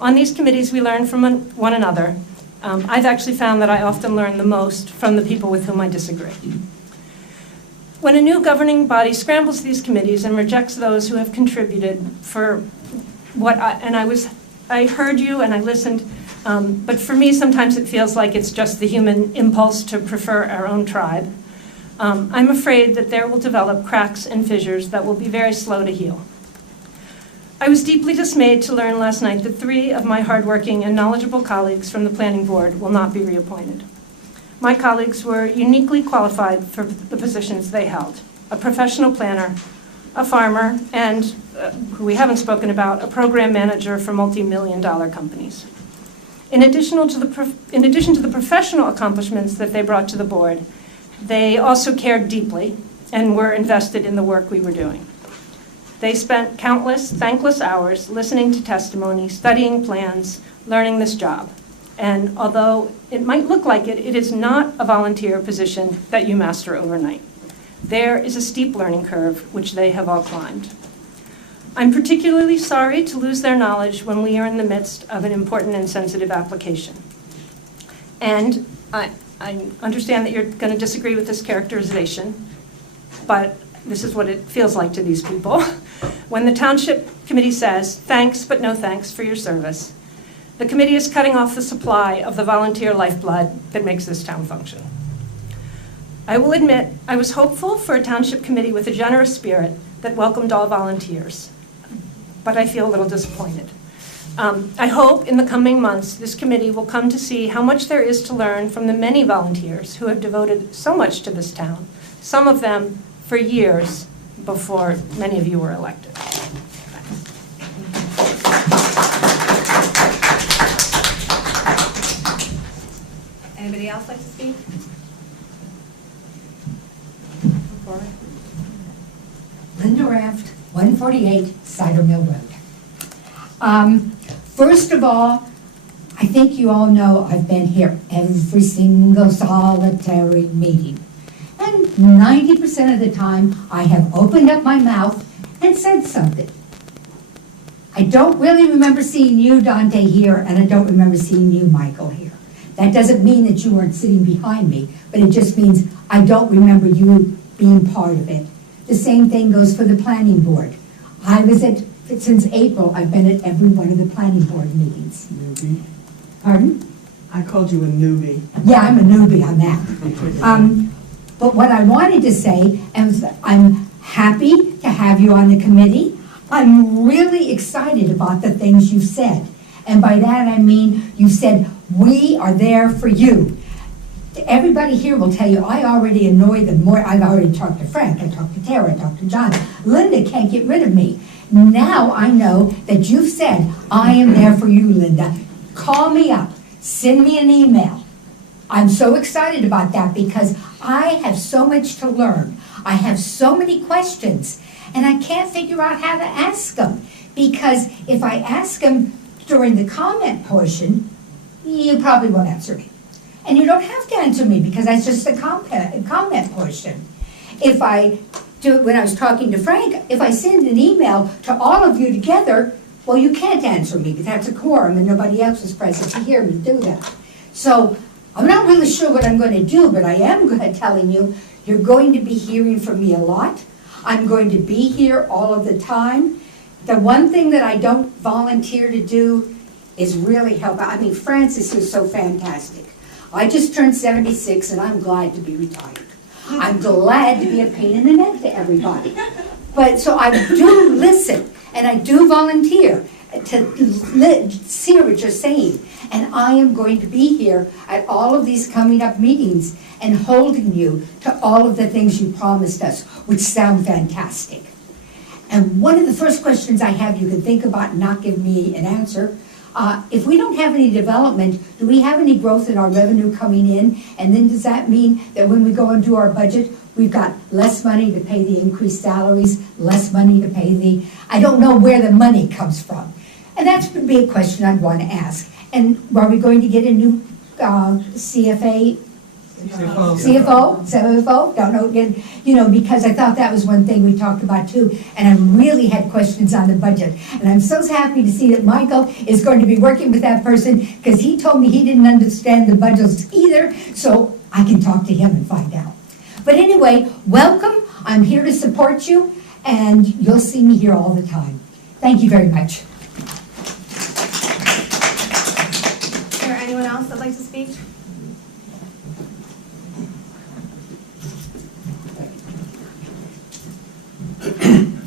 On these committees, we learn from one another. I've actually found that I often learn the most from the people with whom I disagree. When a new governing body scrambles these committees and rejects those who have contributed for what I heard you and I listened, but for me, sometimes it feels like it's just the human impulse to prefer our own tribe. I'm afraid that there will develop cracks and fissures that will be very slow to heal. I was deeply dismayed to learn last night that 3 of my hardworking and knowledgeable colleagues from the Planning Board will not be reappointed. My colleagues were uniquely qualified for the positions they held: a professional planner, a farmer, and, who we haven't spoken about, a program manager for multi-million-dollar companies. In addition to the professional accomplishments that they brought to the board, they also cared deeply and were invested in the work we were doing. They spent countless, thankless hours listening to testimony, studying plans, learning this job. And although it might look like it, it is not a volunteer position that you master overnight. There is a steep learning curve, which they have all climbed. I'm particularly sorry to lose their knowledge when we are in the midst of an important and sensitive application. And I understand that you're going to disagree with this characterization, but this is what it feels like to these people. When the Township Committee says, "Thanks, but no thanks for your service," the committee is cutting off the supply of the volunteer lifeblood that makes this town function. I will admit, I was hopeful for a Township Committee with a generous spirit that welcomed all volunteers, but I feel a little disappointed. I hope in the coming months this committee will come to see how much there is to learn from the many volunteers who have devoted so much to this town, some of them for years before many of you were elected. Anybody else like to speak? Linda Raft, 148 Cider Mill Road. First of all, I think you all know I've been here every single solitary meeting. And 90% of the time, I have opened up my mouth and said something. I don't really remember seeing you, Dante, here, and I don't remember seeing you, Michael, here. That doesn't mean that you weren't sitting behind me, but it just means I don't remember you being part of it. The same thing goes for the planning board. Since April, I've been at every one of the planning board meetings. Newbie. Pardon? I called you a newbie. Yeah, I'm a newbie on that. But what I wanted to say is that I'm happy to have you on the committee. I'm really excited about the things you said. And by that I mean you said, we are there for you. Everybody here will tell you, I already annoy them more. I've already talked to Frank, I talked to Tara, I talked to John. Linda can't get rid of me. Now I know that you've said, I am there for you, Linda. Call me up, send me an email. I'm so excited about that because I have so much to learn. I have so many questions and I can't figure out how to ask them, because if I ask them during the comment portion, you probably won't answer me. And you don't have to answer me because that's just the comment portion. If I do, when I was talking to Frank, if I send an email to all of you together, well, you can't answer me because that's a quorum and nobody else is present to hear me do that. So I'm not really sure what I'm going to do, but I am telling you, you're going to be hearing from me a lot. I'm going to be here all of the time. The one thing that I don't volunteer to do is really help out. I mean, Francis is so fantastic. I just turned 76 and I'm glad to be retired. I'm glad to be a pain in the neck to everybody. But so I do listen and I do volunteer to see what you're saying. And I am going to be here at all of these coming up meetings and holding you to all of the things you promised us, which sound fantastic. And one of the first questions I have you can think about and not give me an answer. If we don't have any development, do we have any growth in our revenue coming in? And then does that mean that when we go and do our budget, we've got less money to pay the increased salaries, less money to pay the, I don't know where the money comes from. And that's the big question I'd want to ask. And are we going to get a new CFO? Don't know again, because I thought that was one thing we talked about too, and I really had questions on the budget. And I'm so happy to see that Michael is going to be working with that person, because he told me he didn't understand the budgets either, so I can talk to him and find out. But anyway, welcome. I'm here to support you, and you'll see me here all the time. Thank you very much. Is there anyone else that'd like to speak?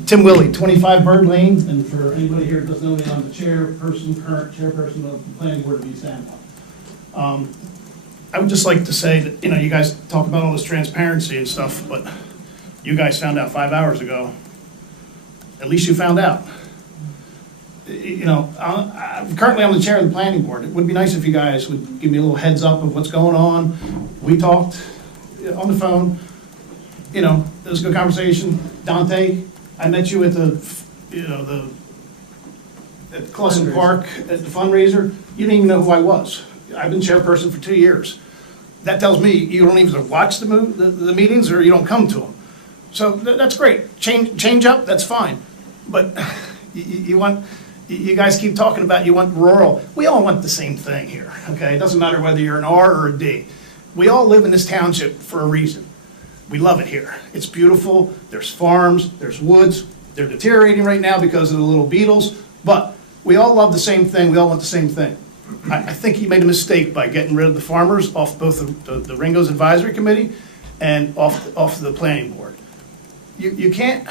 Tim Willie, 25 Bird Lane, and for anybody here that doesn't know me, I'm the current chairperson of the planning board of East Amwell. I would just like to say that, you guys talk about all this transparency and stuff, but you guys found out 5 hours ago. At least you found out. Currently I'm the chair of the planning board. It would be nice if you guys would give me a little heads up of what's going on. We talked on the phone. It was a good conversation. Dante, I met you at the at Clausen Park, at the fundraiser, you didn't even know who I was. I've been chairperson for 2 years. That tells me you don't even watch the meetings or you don't come to them. So that's great. Change up, that's fine. But you guys keep talking about you want rural. We all want the same thing here, okay? It doesn't matter whether you're an R or a D. We all live in this township for a reason. We love it here. It's beautiful. There's farms, there's woods. They're deteriorating right now because of the little beetles, but we all love the same thing. We all want the same thing. I think he made a mistake by getting rid of the farmers off both the Ringo's Advisory Committee and off the Planning Board. You can't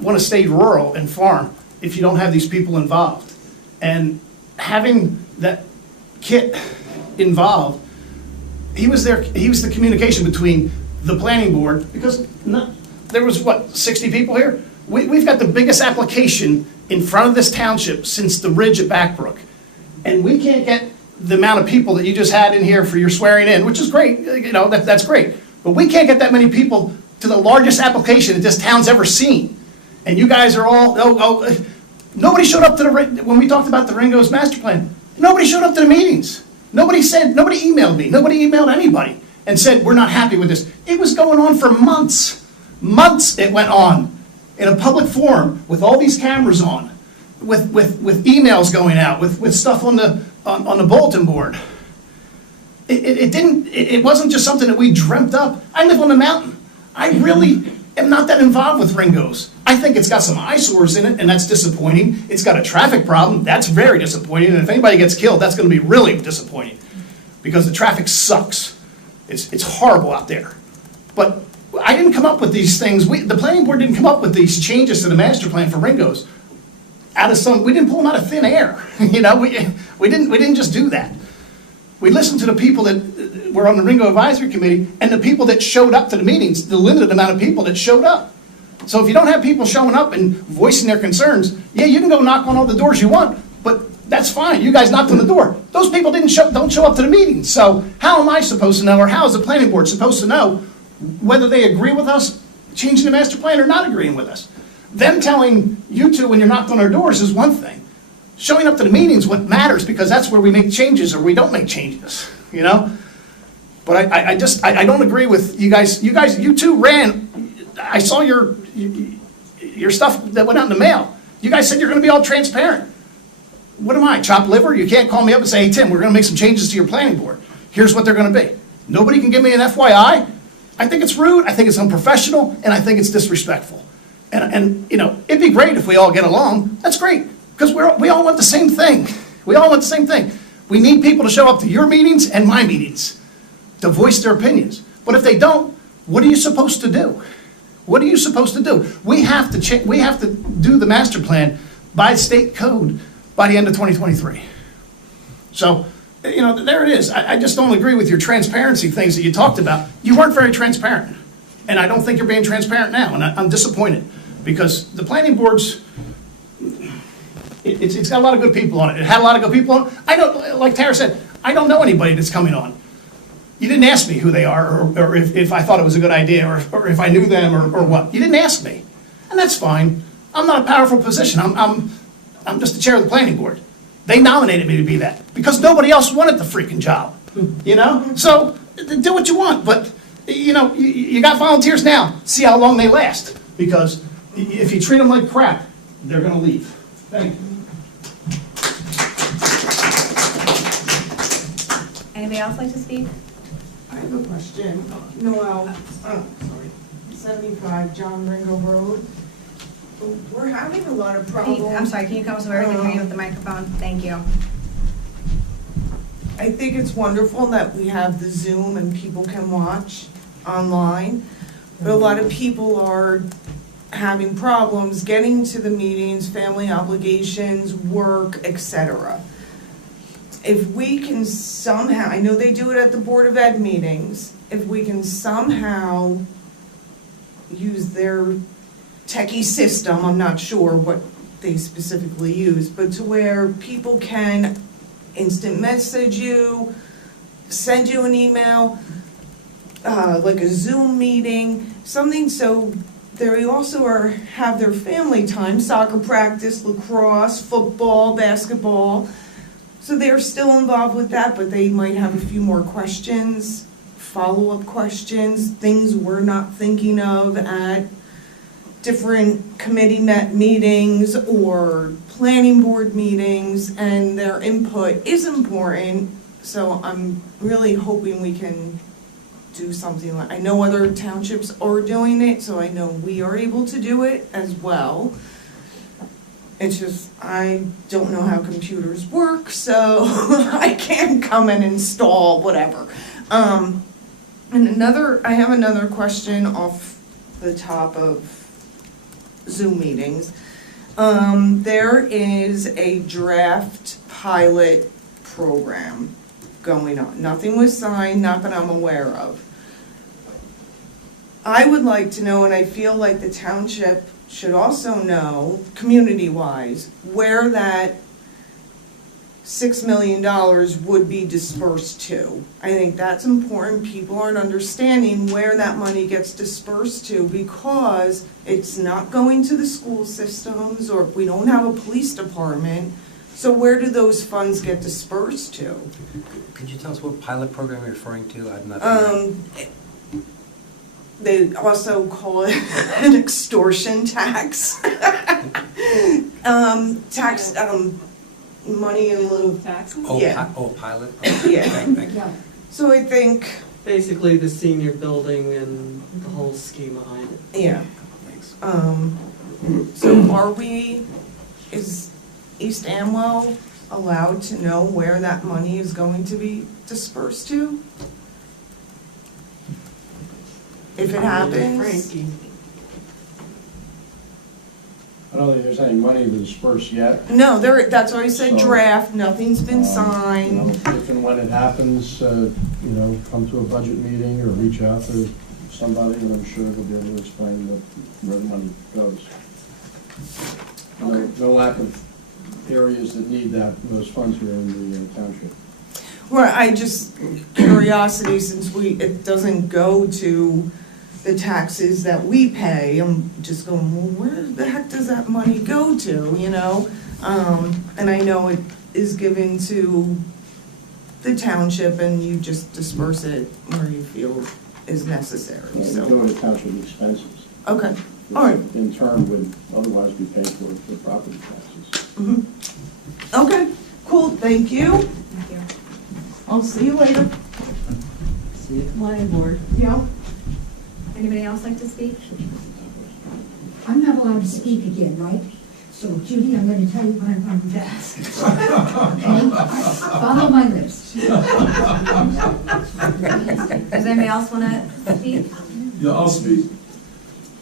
want to stay rural and farm if you don't have these people involved. And having that Kit involved, he was there. He was the communication between the Planning Board, because there was, what, 60 people here? We've got the biggest application in front of this township since the Ridge at Backbrook. And we can't get the amount of people that you just had in here for your swearing in, which is great, that's great. But we can't get that many people to the largest application that this town's ever seen. And you guys are all, nobody showed up to when we talked about the Ringo's master plan, nobody showed up to the meetings. Nobody emailed me, nobody emailed anybody and said, we're not happy with this. It was going on for months. Months it went on in a public forum with all these cameras on, with emails going out, with stuff on the bulletin board. It wasn't just something that we dreamt up. I live on the mountain. I really am not that involved with Ringo's. I think it's got some eyesores in it, and that's disappointing. It's got a traffic problem. That's very disappointing. And if anybody gets killed, that's going to be really disappointing, because the traffic sucks. It's horrible out there. But I didn't come up with these things. The planning board didn't come up with these changes to the master plan for Ringo's we didn't pull them out of thin air. We didn't just do that. We listened to the people that were on the Ringo Advisory Committee and the people that showed up to the meetings, the limited amount of people that showed up. So if you don't have people showing up and voicing their concerns, yeah, you can go knock on all the doors you want, but that's fine. You guys knocked on the door. Those people don't show up to the meetings. So how am I supposed to know, or how is the planning board supposed to know whether they agree with us changing the master plan or not agreeing with us? Them telling you two when you're knocked on our doors is one thing. Showing up to the meetings what matters, because that's where we make changes or we don't make changes, But I don't agree with you guys. You two ran. I saw your stuff that went out in the mail. You guys said you're going to be all transparent. What am I, chopped liver? You can't call me up and say, hey, Tim, we're going to make some changes to your planning board. Here's what they're going to be. Nobody can give me an FYI. I think it's rude, I think it's unprofessional, and I think it's disrespectful. And it'd be great if we all get along. That's great, because we all want the same thing. We all want the same thing. We need people to show up to your meetings and my meetings to voice their opinions. But if they don't, what are you supposed to do? What are you supposed to do? We have to do the master plan by state code by the end of 2023. So, there it is. I just don't agree with your transparency things that you talked about. You weren't very transparent. And I don't think you're being transparent now. And I'm disappointed, because the planning board's, it's got a lot of good people on it. It had a lot of good people on it. I don't, like Tara said, I don't know anybody that's coming on. You didn't ask me who they are, or if I thought it was a good idea, or if I knew them, or what. You didn't ask me. And that's fine. I'm not a powerful position. I'm just the chair of the planning board. They nominated me to be that, because nobody else wanted the freaking job, So do what you want, but you got volunteers now. See how long they last, because if you treat them like crap, they're going to leave. Thank you. Anybody else like to speak? I have a question. Noel, 75 John Ringo Road. We're having a lot of problems. I'm sorry, can you come so everyone can hear you with the microphone? Thank you. I think it's wonderful that we have the Zoom and people can watch online, but a lot of people are having problems getting to the meetings, family obligations, work, etc. If we can somehow, I know they do it at the Board of Ed meetings, if we can somehow use their techie system, I'm not sure what they specifically use, but to where people can instant message you, send you an email, like a Zoom meeting, something so they also have their family time, soccer practice, lacrosse, football, basketball. So they're still involved with that, but they might have a few more questions, follow-up questions, things we're not thinking of at different committee meetings or planning board meetings, and their input is important. So I'm really hoping we can do something like, I know other townships are doing it, so I know we are able to do it as well. It's just, I don't know how computers work, so I can't come and install whatever. And I have another question off the top of Zoom meetings. There is a draft pilot program going on. Nothing was signed, not that I'm aware of. I would like to know, and I feel like the township should also know, community-wise, where that $6 million would be dispersed to. I think that's important. People aren't understanding where that money gets dispersed to, because it's not going to the school systems, or we don't have a police department. So where do those funds get dispersed to? Could you tell us what pilot program you're referring to? I'm not. They also call it an extortion tax. Money in lieu of taxes? Oh, Yeah. pilot? Yeah. Thank you. So I think, Basically, the senior building and the whole scheme behind it. yeah. Thanks. So is East Amwell allowed to know where that money is going to be dispersed to? If it happens? Frankie. I don't think there's any money to disperse yet. No, that's why I said So, draft, nothing's been You signed. know, if and when it happens, come to a budget meeting or reach out to somebody, and I'm sure they'll be able to explain where the money goes. No lack of areas that need those funds here in the township. Well, I just, curiosity, since it doesn't go to the taxes that we pay, I'm just going, well, where the heck does that money go to, you know? And I know it is given to the township, and you just disperse it where you feel is necessary, We so. do it at township expenses. Okay, all right. Which in turn would otherwise be paid for property taxes. Mhm. Okay, cool, thank you. Thank you. I'll see you later. See you at the planning board. Yeah. Anybody else like to speak? I'm not allowed to speak again, right? So Judy, I'm going to tell you when I'm on desk. Okay? Follow my list. Does anybody else want to speak? Yeah, I'll speak.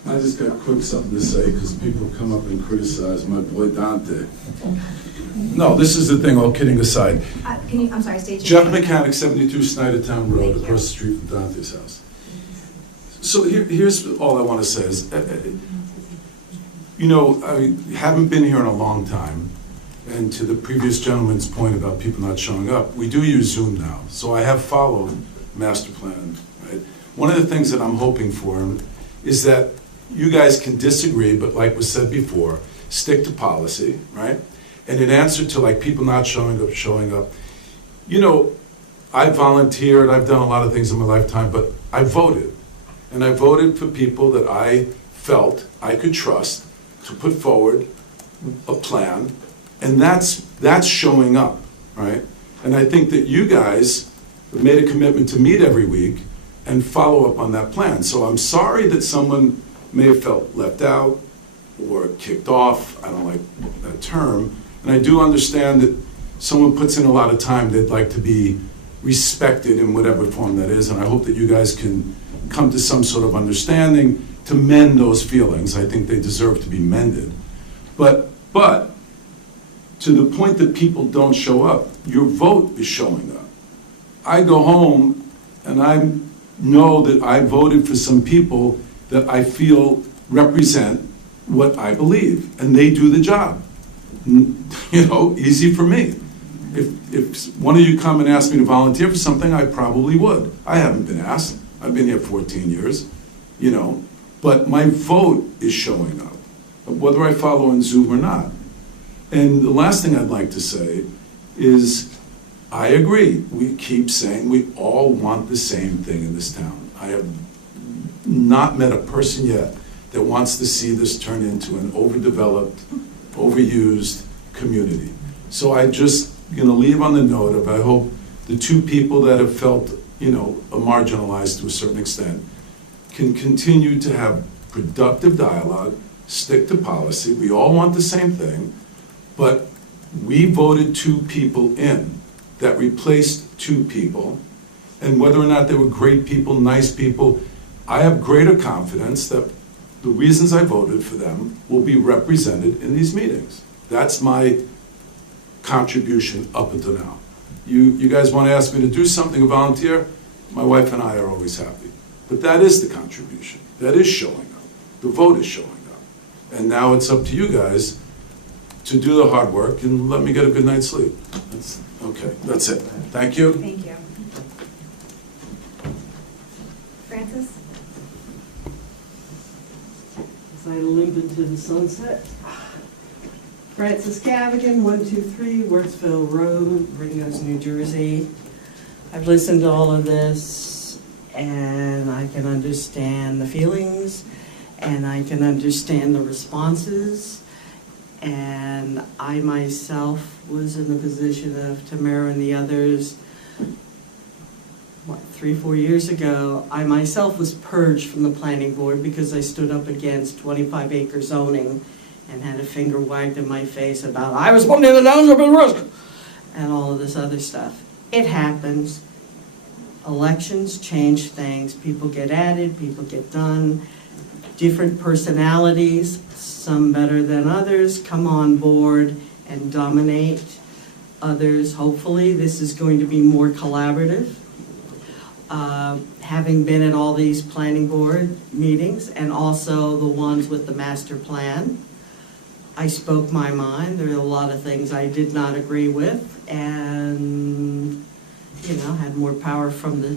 I just got quick something to say, because people come up and criticize my boy Dante. No, this is the thing, all kidding aside. I'm sorry, state your Jeff name. Mechanic, 72 Snydertown Road, across the street from Dante's house. So here's all I want to say is, I haven't been here in a long time, and to the previous gentleman's point about people not showing up, we do use Zoom now, so I have followed master plan, right? One of the things that I'm hoping for is that you guys can disagree, but like was said before, stick to policy, right? And in answer to people not showing up, I volunteered, I've done a lot of things in my lifetime, but I voted. And I voted for people that I felt I could trust to put forward a plan, and that's showing up, right? And I think that you guys have made a commitment to meet every week and follow up on that plan. So I'm sorry that someone may have felt left out or kicked off, I don't like that term, and I do understand that someone puts in a lot of time, they'd like to be respected in whatever form that is, and I hope that you guys can come to some sort of understanding to mend those feelings. I think they deserve to be mended. But to the point that people don't show up, your vote is showing up. I go home and I know that I voted for some people that I feel represent what I believe, and they do the job. Easy for me. If one of you come and ask me to volunteer for something, I probably would. I haven't been asked. I've been here 14 years, but my vote is showing up, whether I follow on Zoom or not. And the last thing I'd like to say is, I agree. We keep saying we all want the same thing in this town. I have not met a person yet that wants to see this turn into an overdeveloped, overused community. So I just leave on the note of, I hope the two people that have felt marginalized to a certain extent can continue to have productive dialogue, stick to policy. We all want the same thing, but we voted two people in that replaced two people, and whether or not they were great people, nice people, I have greater confidence that the reasons I voted for them will be represented in these meetings. That's my contribution up until now. You guys want to ask me to do something, a volunteer? My wife and I are always happy. But that is the contribution. That is showing up. The vote is showing up. And now it's up to you guys to do the hard work and let me get a good night's sleep. That's it. Thank you. Thank you. Francis? As I limp into the sunset. Francis Gavigan, 123 Wurtsville Road, Ringhurst, New Jersey. I've listened to all of this, and I can understand the feelings, and I can understand the responses. And I myself was in the position of Tamara and the others, 3-4 years ago. I myself was purged from the planning board because I stood up against 25-acre zoning and had a finger wagged in my face about I was putting the township at risk and all of this other stuff. It happens. Elections change things. People get added, people get done. Different personalities, some better than others, come on board and dominate. Others, hopefully, this is going to be more collaborative. Having been at all these planning board meetings and also the ones with the master plan, I spoke my mind. There are a lot of things I did not agree with, and had more power from the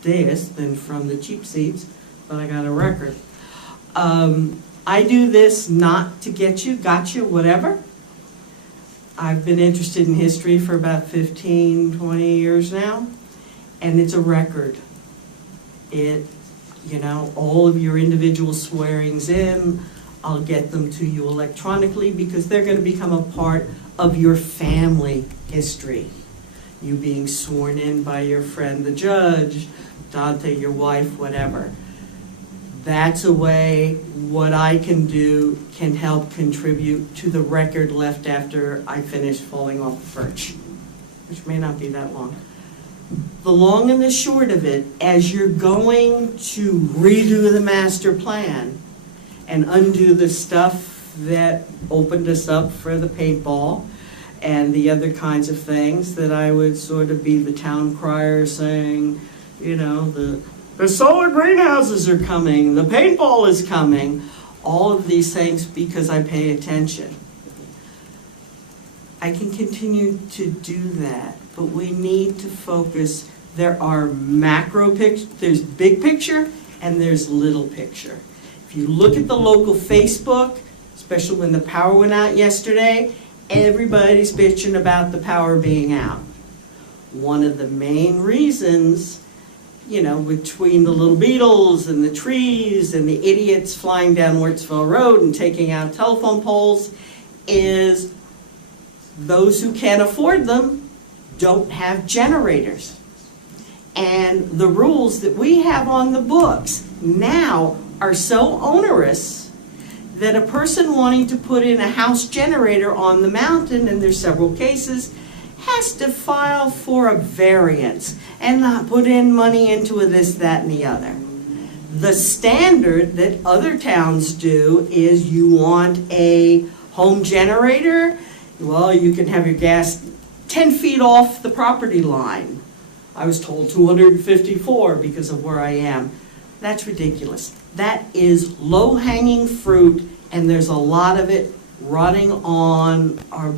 dais than from the cheap seats, but I got a record. I do this not to get you, got you, whatever. I've been interested in history for about 15, 20 years now, and it's a record. All of your individual swearings in, I'll get them to you electronically because they're going to become a part of your family history. You being sworn in by your friend, the judge, Dante, your wife, whatever. That's a way what I can do can help contribute to the record left after I finish falling off the perch, which may not be that long. The long and the short of it, as you're going to redo the master plan and undo the stuff that opened us up for the paintball and the other kinds of things, that I would sort of be the town crier saying, the solar greenhouses are coming, the paintball is coming, all of these things because I pay attention. I can continue to do that, but we need to focus. There are macro pictures, there's big picture, and there's little picture. If you look at the local Facebook, especially when the power went out yesterday, everybody's bitching about the power being out. One of the main reasons, between the little beetles and the trees and the idiots flying down Wurtsville Road and taking out telephone poles, is those who can't afford them don't have generators. And the rules that we have on the books now are so onerous that a person wanting to put in a house generator on the mountain, and there's several cases, has to file for a variance and not put in money into a this, that, and the other. The standard that other towns do is you want a home generator, well, you can have your gas 10 feet off the property line. I was told 254 because of where I am. That's ridiculous. That is low-hanging fruit, and there's a lot of it running on our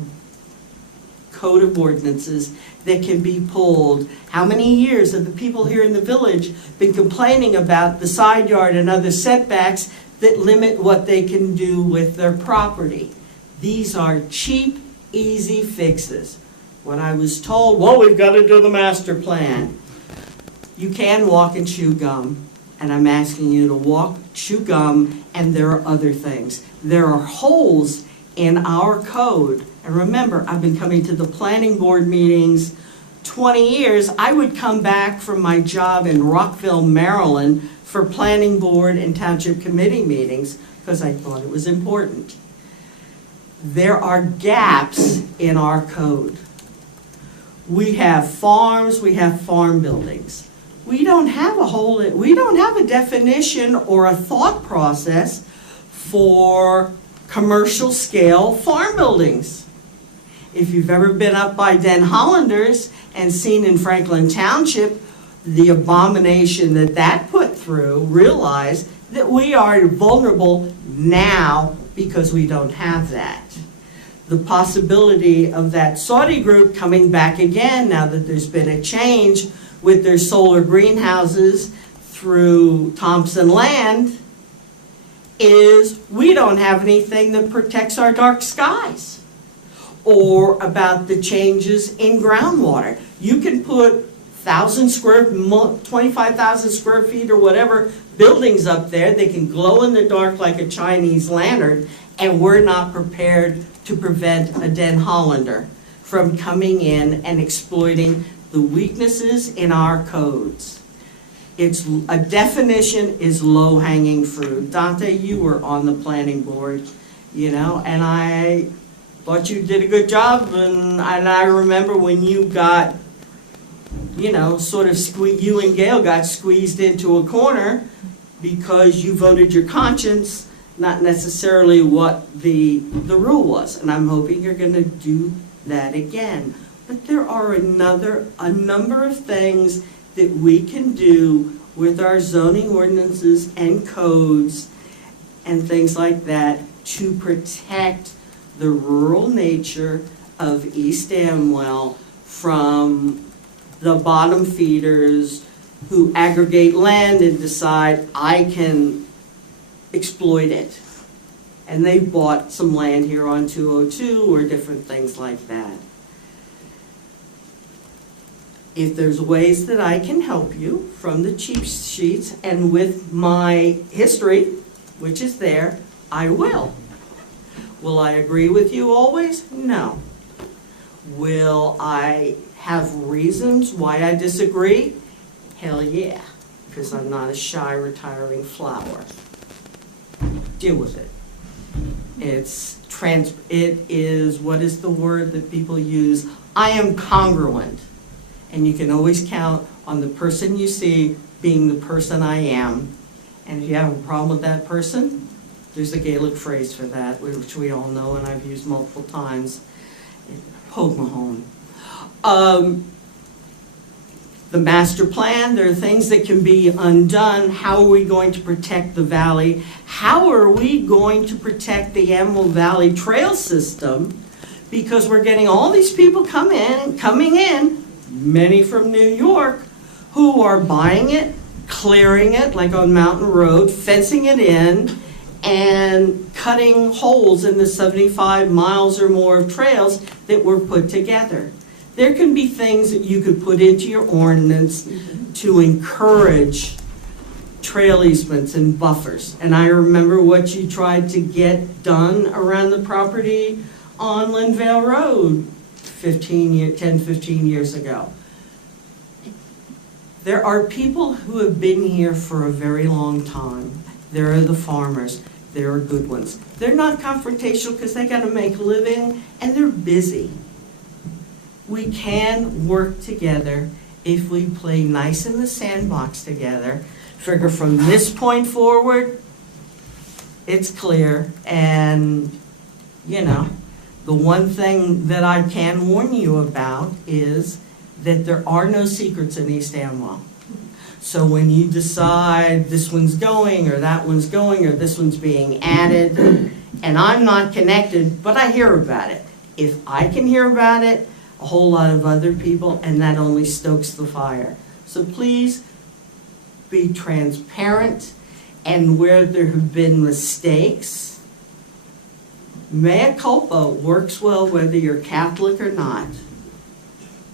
code of ordinances that can be pulled. How many years have the people here in the village been complaining about the side yard and other setbacks that limit what they can do with their property? These are cheap, easy fixes. When I was told, well, we've got to do the master plan. You can walk and chew gum, and I'm asking you to walk, chew gum, and there are other things. There are holes in our code. And remember, I've been coming to the planning board meetings 20 years. I would come back from my job in Rockville, Maryland for planning board and township committee meetings because I thought it was important. There are gaps in our code. We have farms, we have farm buildings. We don't have a definition or a thought process for commercial scale farm buildings. If you've ever been up by Den Hollanders and seen in Franklin Township the abomination that put through, realize that we are vulnerable now because we don't have that. The possibility of that Saudi group coming back again now that there's been a change with their solar greenhouses through Thompson Land is we don't have anything that protects our dark skies, or about the changes in groundwater. You can put 25,000 square feet or whatever buildings up there, they can glow in the dark like a Chinese lantern, and we're not prepared to prevent a Den Hollander from coming in and exploiting the weaknesses in our codes. It's a definition is low-hanging fruit. Dante, you were on the planning board, and I thought you did a good job, and I remember when you got, you and Gail got squeezed into a corner because you voted your conscience, not necessarily what the rule was. And I'm hoping you're going to do that again. But there are a number of things that we can do with our zoning ordinances and codes and things like that to protect the rural nature of East Amwell from the bottom feeders who aggregate land and decide I can exploit it. And they bought some land here on 202 or different things like that. If there's ways that I can help you from the cheat sheets and with my history, which is there, I will. Will I agree with you always? No. Will I have reasons why I disagree? Hell yeah, because I'm not a shy retiring flower. Deal with it. It is, what is the word that people use? I am congruent. And you can always count on the person you see being the person I am. And if you have a problem with that person, there's a Gaelic phrase for that, which we all know and I've used multiple times. Pogue Mahone. The master plan, there are things that can be undone. How are we going to protect the valley? How are we going to protect the Amwell Valley Trail System? Because we're getting all these people coming in, many from New York, who are buying it, clearing it, like on Mountain Road, fencing it in, and cutting holes in the 75 miles or more of trails that were put together. There can be things that you could put into your ordinance to encourage trail easements and buffers. And I remember what you tried to get done around the property on Linvale Road 10, 15 years ago. There are people who have been here for a very long time. There are the farmers. There are good ones. They're not confrontational because they got to make a living and they're busy. We can work together if we play nice in the sandbox together. Figure from this point forward, it's clear. And, the one thing that I can warn you about is that there are no secrets in East Amwell. So when you decide this one's going or that one's going or this one's being added, and I'm not connected, but I hear about it. If I can hear about it, a whole lot of other people, and that only stokes the fire. So please be transparent, and where there have been mistakes, mea culpa works well whether you're Catholic or not.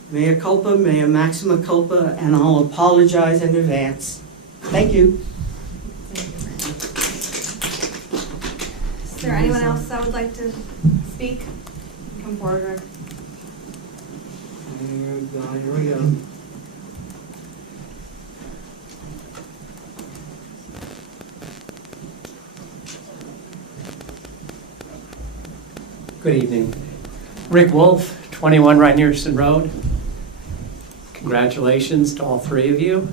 Mea culpa, mea maxima culpa, and I'll apologize in advance. Thank you. Is there anyone else that would like to speak? Come forward, Rick. Here we go. Good evening. Rick Wolf, 21 Rynearson Road. Congratulations to all three of you.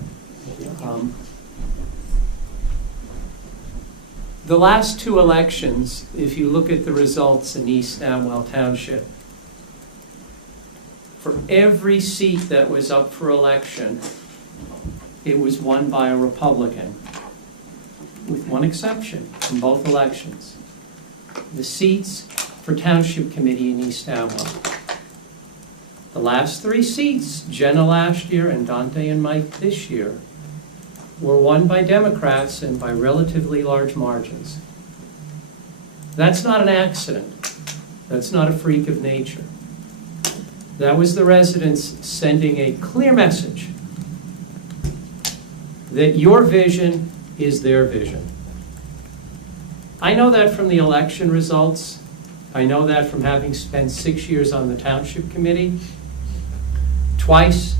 The last two elections, if you look at the results in East Amwell Township, for every seat that was up for election, it was won by a Republican, with one exception in both elections. The seats for Township Committee in East Amwell. The last three seats, Jenna last year and Dante and Mike this year, were won by Democrats and by relatively large margins. That's not an accident. That's not a freak of nature. That was the residents sending a clear message that your vision is their vision. I know that from the election results. I know that from having spent 6 years on the Township Committee. Twice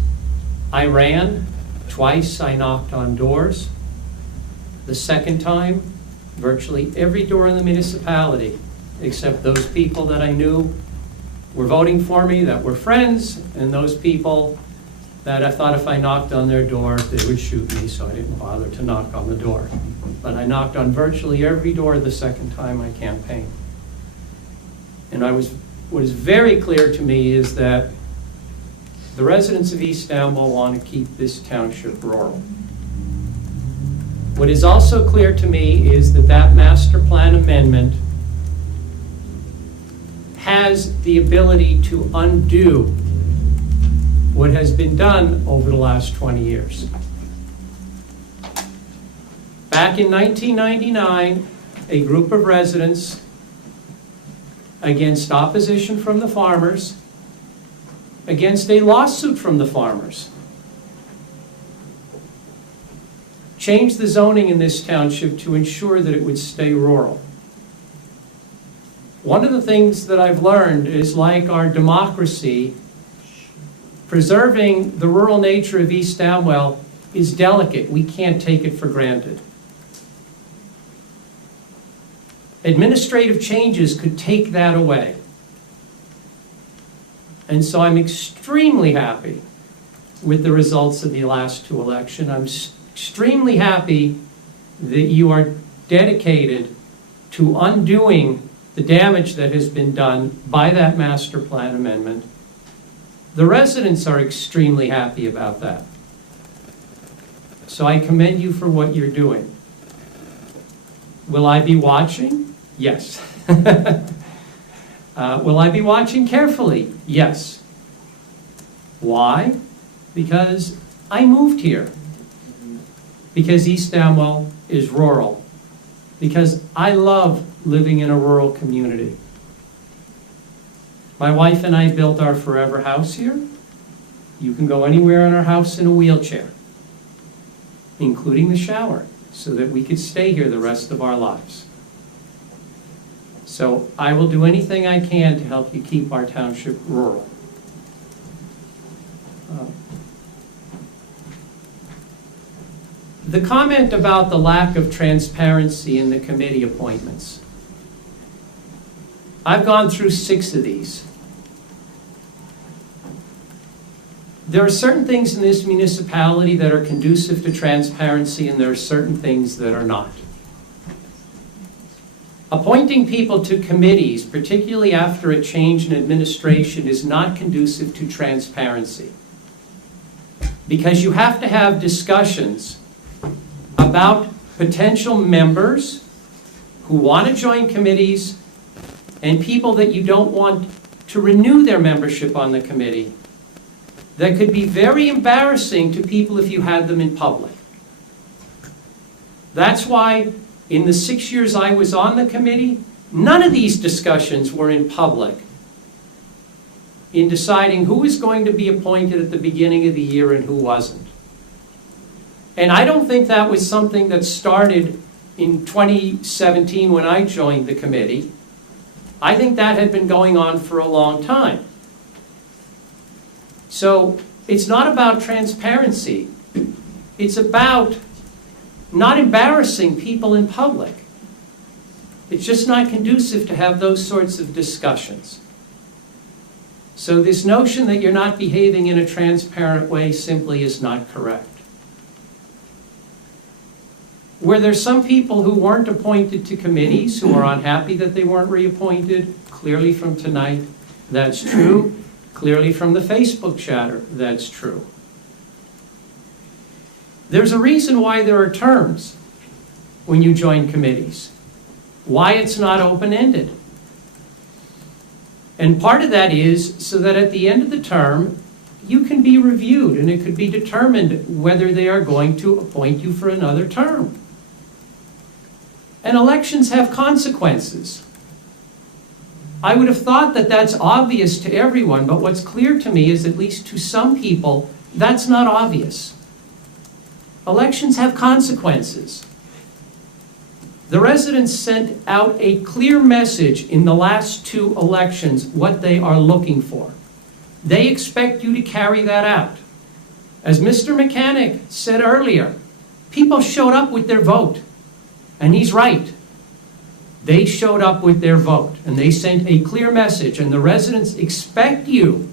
I ran, twice I knocked on doors. The second time, virtually every door in the municipality, except those people that I knew were voting for me, that were friends, and those people that I thought if I knocked on their door, they would shoot me, so I didn't bother to knock on the door. But I knocked on virtually every door the second time I campaigned. And what is very clear to me is that the residents of East Amwell want to keep this township rural. What is also clear to me is that that master plan amendment has the ability to undo what has been done over the last 20 years. Back in 1999, a group of residents, against opposition from the farmers, against a lawsuit from the farmers, changed the zoning in this township to ensure that it would stay rural. One of the things that I've learned is, like our democracy, preserving the rural nature of East Amwell is delicate. We can't take it for granted. Administrative changes could take that away. And so I'm extremely happy with the results of the last two elections. I'm extremely happy that you are dedicated to undoing the damage that has been done by that master plan amendment. The residents are extremely happy about that. So I commend you for what you're doing. Will I be watching? Yes. Will I be watching carefully? Yes. Why? Because I moved here. Because East Amwell is rural. Because I love living in a rural community. My wife and I built our forever house here. You can go anywhere in our house in a wheelchair, including the shower, so that we could stay here the rest of our lives. So I will do anything I can to help you keep our township rural. The comment about the lack of transparency in the committee appointments. I've gone through 6 of these. There are certain things in this municipality that are conducive to transparency, and there are certain things that are not. Appointing people to committees, particularly after a change in administration, is not conducive to transparency. Because you have to have discussions about potential members who want to join committees and people that you don't want to renew their membership on the committee that could be very embarrassing to people if you had them in public. That's why in the 6 years I was on the committee, none of these discussions were in public in deciding who was going to be appointed at the beginning of the year and who wasn't. And I don't think that was something that started in 2017 when I joined the committee. I think that had been going on for a long time. So it's not about transparency. It's about not embarrassing people in public. It's just not conducive to have those sorts of discussions. So this notion that you're not behaving in a transparent way simply is not correct. Where there's some people who weren't appointed to committees who are unhappy that they weren't reappointed, clearly from tonight, that's true. Clearly from the Facebook chatter, that's true. There's a reason why there are terms when you join committees, why it's not open-ended. And part of that is so that at the end of the term, you can be reviewed and it could be determined whether they are going to appoint you for another term. And elections have consequences. I would have thought that that's obvious to everyone, but what's clear to me is, at least to some people, that's not obvious. Elections have consequences. The residents sent out a clear message in the last 2 elections what they are looking for. They expect you to carry that out. As Mr. Mechanic said earlier, people showed up with their vote, and he's right. They showed up with their vote, and they sent a clear message, and the residents expect you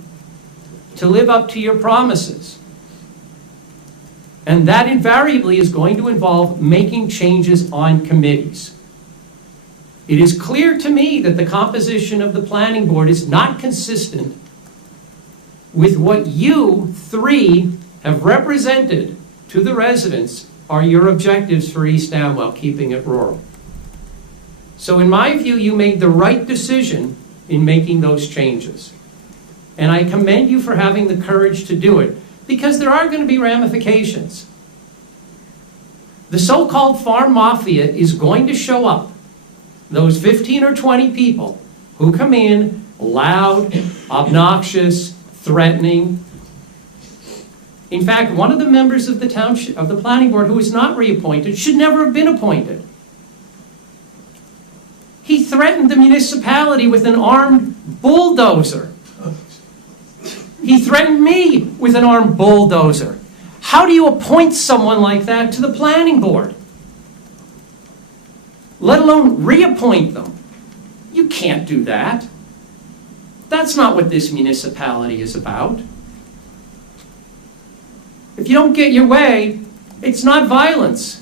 to live up to your promises. And that invariably is going to involve making changes on committees. It is clear to me that the composition of the planning board is not consistent with what you 3 have represented to the residents are your objectives for East Amwell, keeping it rural. So in my view, you made the right decision in making those changes. And I commend you for having the courage to do it, because there are going to be ramifications. The so-called farm mafia is going to show up. Those 15 or 20 people who come in loud, obnoxious, threatening. In fact, one of the members of the township, of the planning board who was not reappointed, should never have been appointed. He threatened the municipality with an armed bulldozer. He threatened me with an armed bulldozer. How do you appoint someone like that to the planning board? Let alone reappoint them. You can't do that. That's not what this municipality is about. If you don't get your way, it's not violence.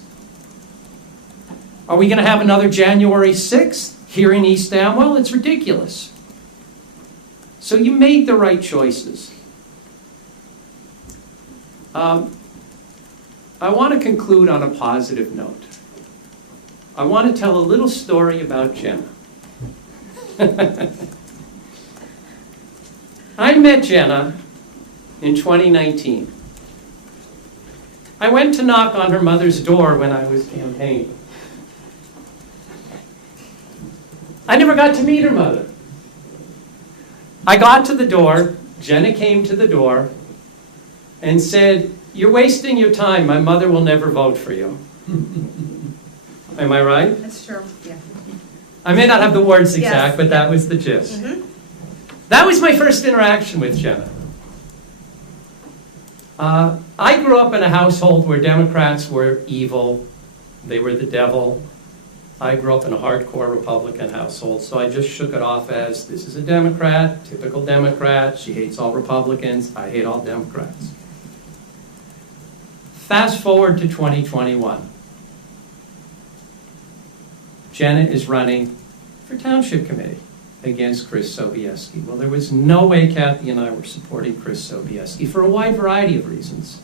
Are we going to have another January 6th here in East Amwell? It's ridiculous. So you made the right choices. I want to conclude on a positive note. I want to tell a little story about Jenna. I met Jenna in 2019. I went to knock on her mother's door when I was campaigning. I never got to meet her mother. I got to the door, Jenna came to the door and said, "You're wasting your time, my mother will never vote for you." Am I right? That's true, yeah. I may not have the words Yes. exact, but that was the gist. Mm-hmm. That was my first interaction with Jenna. I grew up in a household where Democrats were evil, they were the devil. I grew up in a hardcore Republican household, so I just shook it off as, this is a Democrat, typical Democrat, she hates all Republicans, I hate all Democrats. Fast forward to 2021. Jenna is running for Township Committee against Chris Sobieski. Well, there was no way Kathy and I were supporting Chris Sobieski for a wide variety of reasons.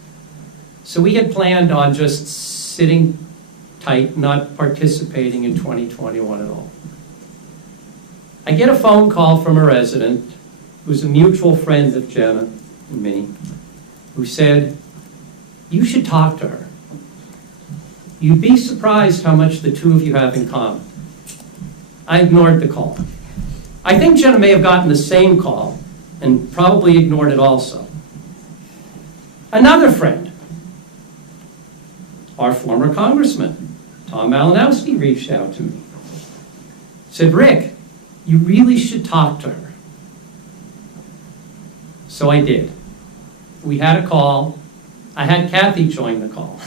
So we had planned on just sitting tight, not participating in 2021 at all. I get a phone call from a resident who's a mutual friend of Jenna and me, who said, "You should talk to her. You'd be surprised how much the two of you have in common." I ignored the call. I think Jenna may have gotten the same call and probably ignored it also. Another friend, our former congressman, Tom Malinowski, reached out to me. Said, "Rick, you really should talk to her." So I did. We had a call. I had Kathy join the call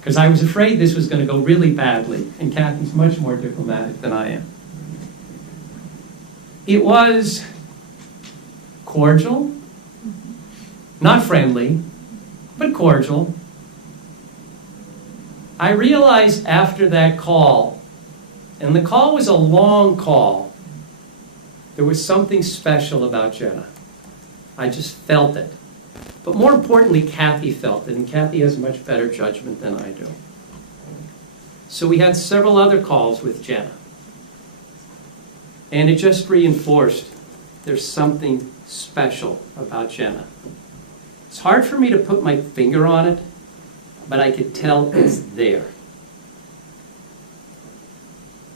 because I was afraid this was going to go really badly, and Kathy's much more diplomatic than I am. It was cordial, not friendly, but cordial. I realized after that call, and the call was a long call, there was something special about Jenna. I just felt it. But more importantly, Kathy felt it, and Kathy has much better judgment than I do. So we had several other calls with Jenna. And it just reinforced there's something special about Jenna. It's hard for me to put my finger on it, but I could tell it's there.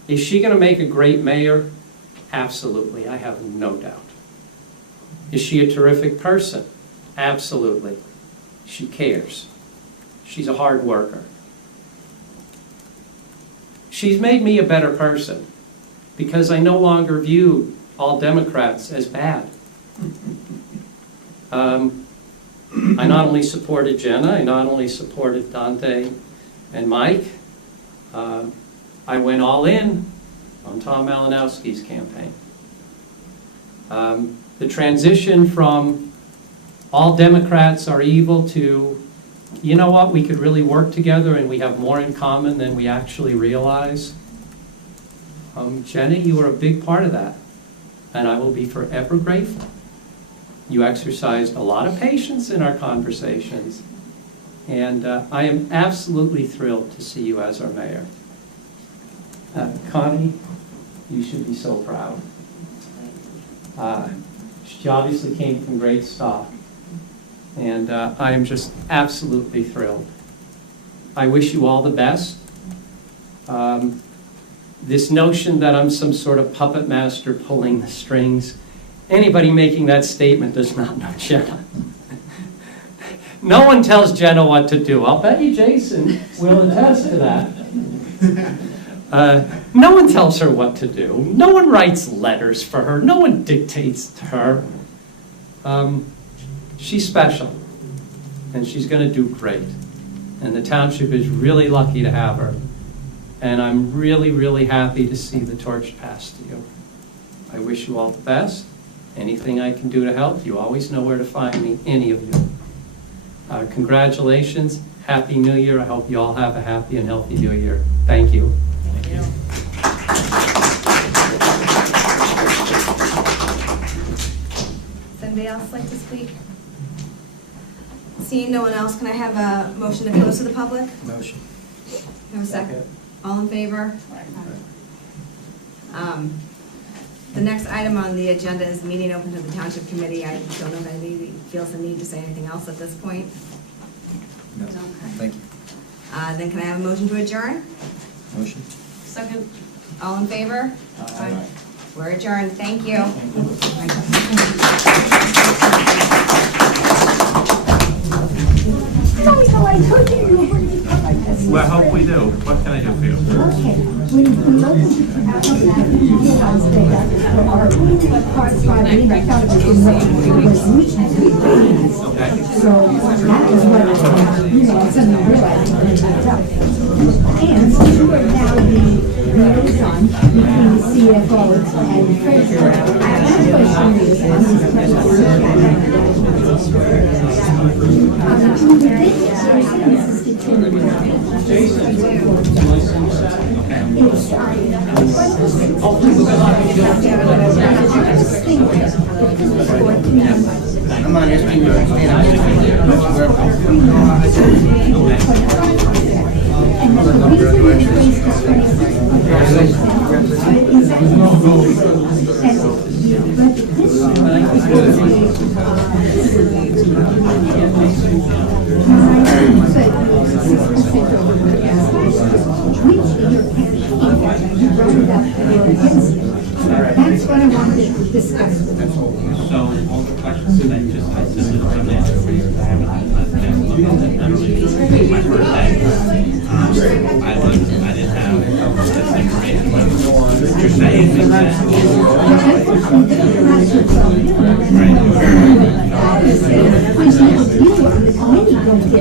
Is she going to make a great mayor? Absolutely, I have no doubt. Is she a terrific person? Absolutely. She cares. She's a hard worker. She's made me a better person because I no longer view all Democrats as bad. I not only supported Jenna, I not only supported Dante and Mike, I went all in on Tom Malinowski's campaign. The transition from all Democrats are evil to, you know what, we could really work together and we have more in common than we actually realize. Jenna, you are a big part of that, and I will be forever grateful. You exercised a lot of patience in our conversations, and I am absolutely thrilled to see you as our mayor. Connie, you should be so proud. She obviously came from great stock, and I am just absolutely thrilled. I wish you all the best. This notion that I'm some sort of puppet master pulling the strings, anybody making that statement does not know Jenna. No one tells Jenna what to do. I'll bet you Jason will attest to that. No one tells her what to do. No one writes letters for her. No one dictates to her. She's special, and she's going to do great. And the township is really lucky to have her. And I'm really, really happy to see the torch passed to you. I wish you all the best. Anything I can do to help, you always know where to find me, any of you. Congratulations. Happy New Year. I hope you all have a happy and healthy New Year. Thank you. Thank you. Does anybody else like to speak? Seeing no one else, can I have a motion to close to the public? Motion. Have a second? All in favor? The next item on the agenda is meeting open to the Township Committee. I don't know if anybody feels the need to say anything else at this point. No. Okay. Thank you. Then can I have a motion to adjourn? Motion. Second. All in favor? Aye. We're adjourned. Thank you. Well, I hope we do. What can I do for you? Okay, when we opened parts of our meeting, I thought it was mutually agreeable. So that is what, I suddenly realized when I got up. And since you are now the liaison between the CFO and treasurer, I have a question is on these I'm not asking you to understand. That's what I wanted to discuss with you. So all the questions that you just, I sent it to them. I haven't had a chance to look at it. I really, this is my first day. I didn't have this information, but you're saying that. Right.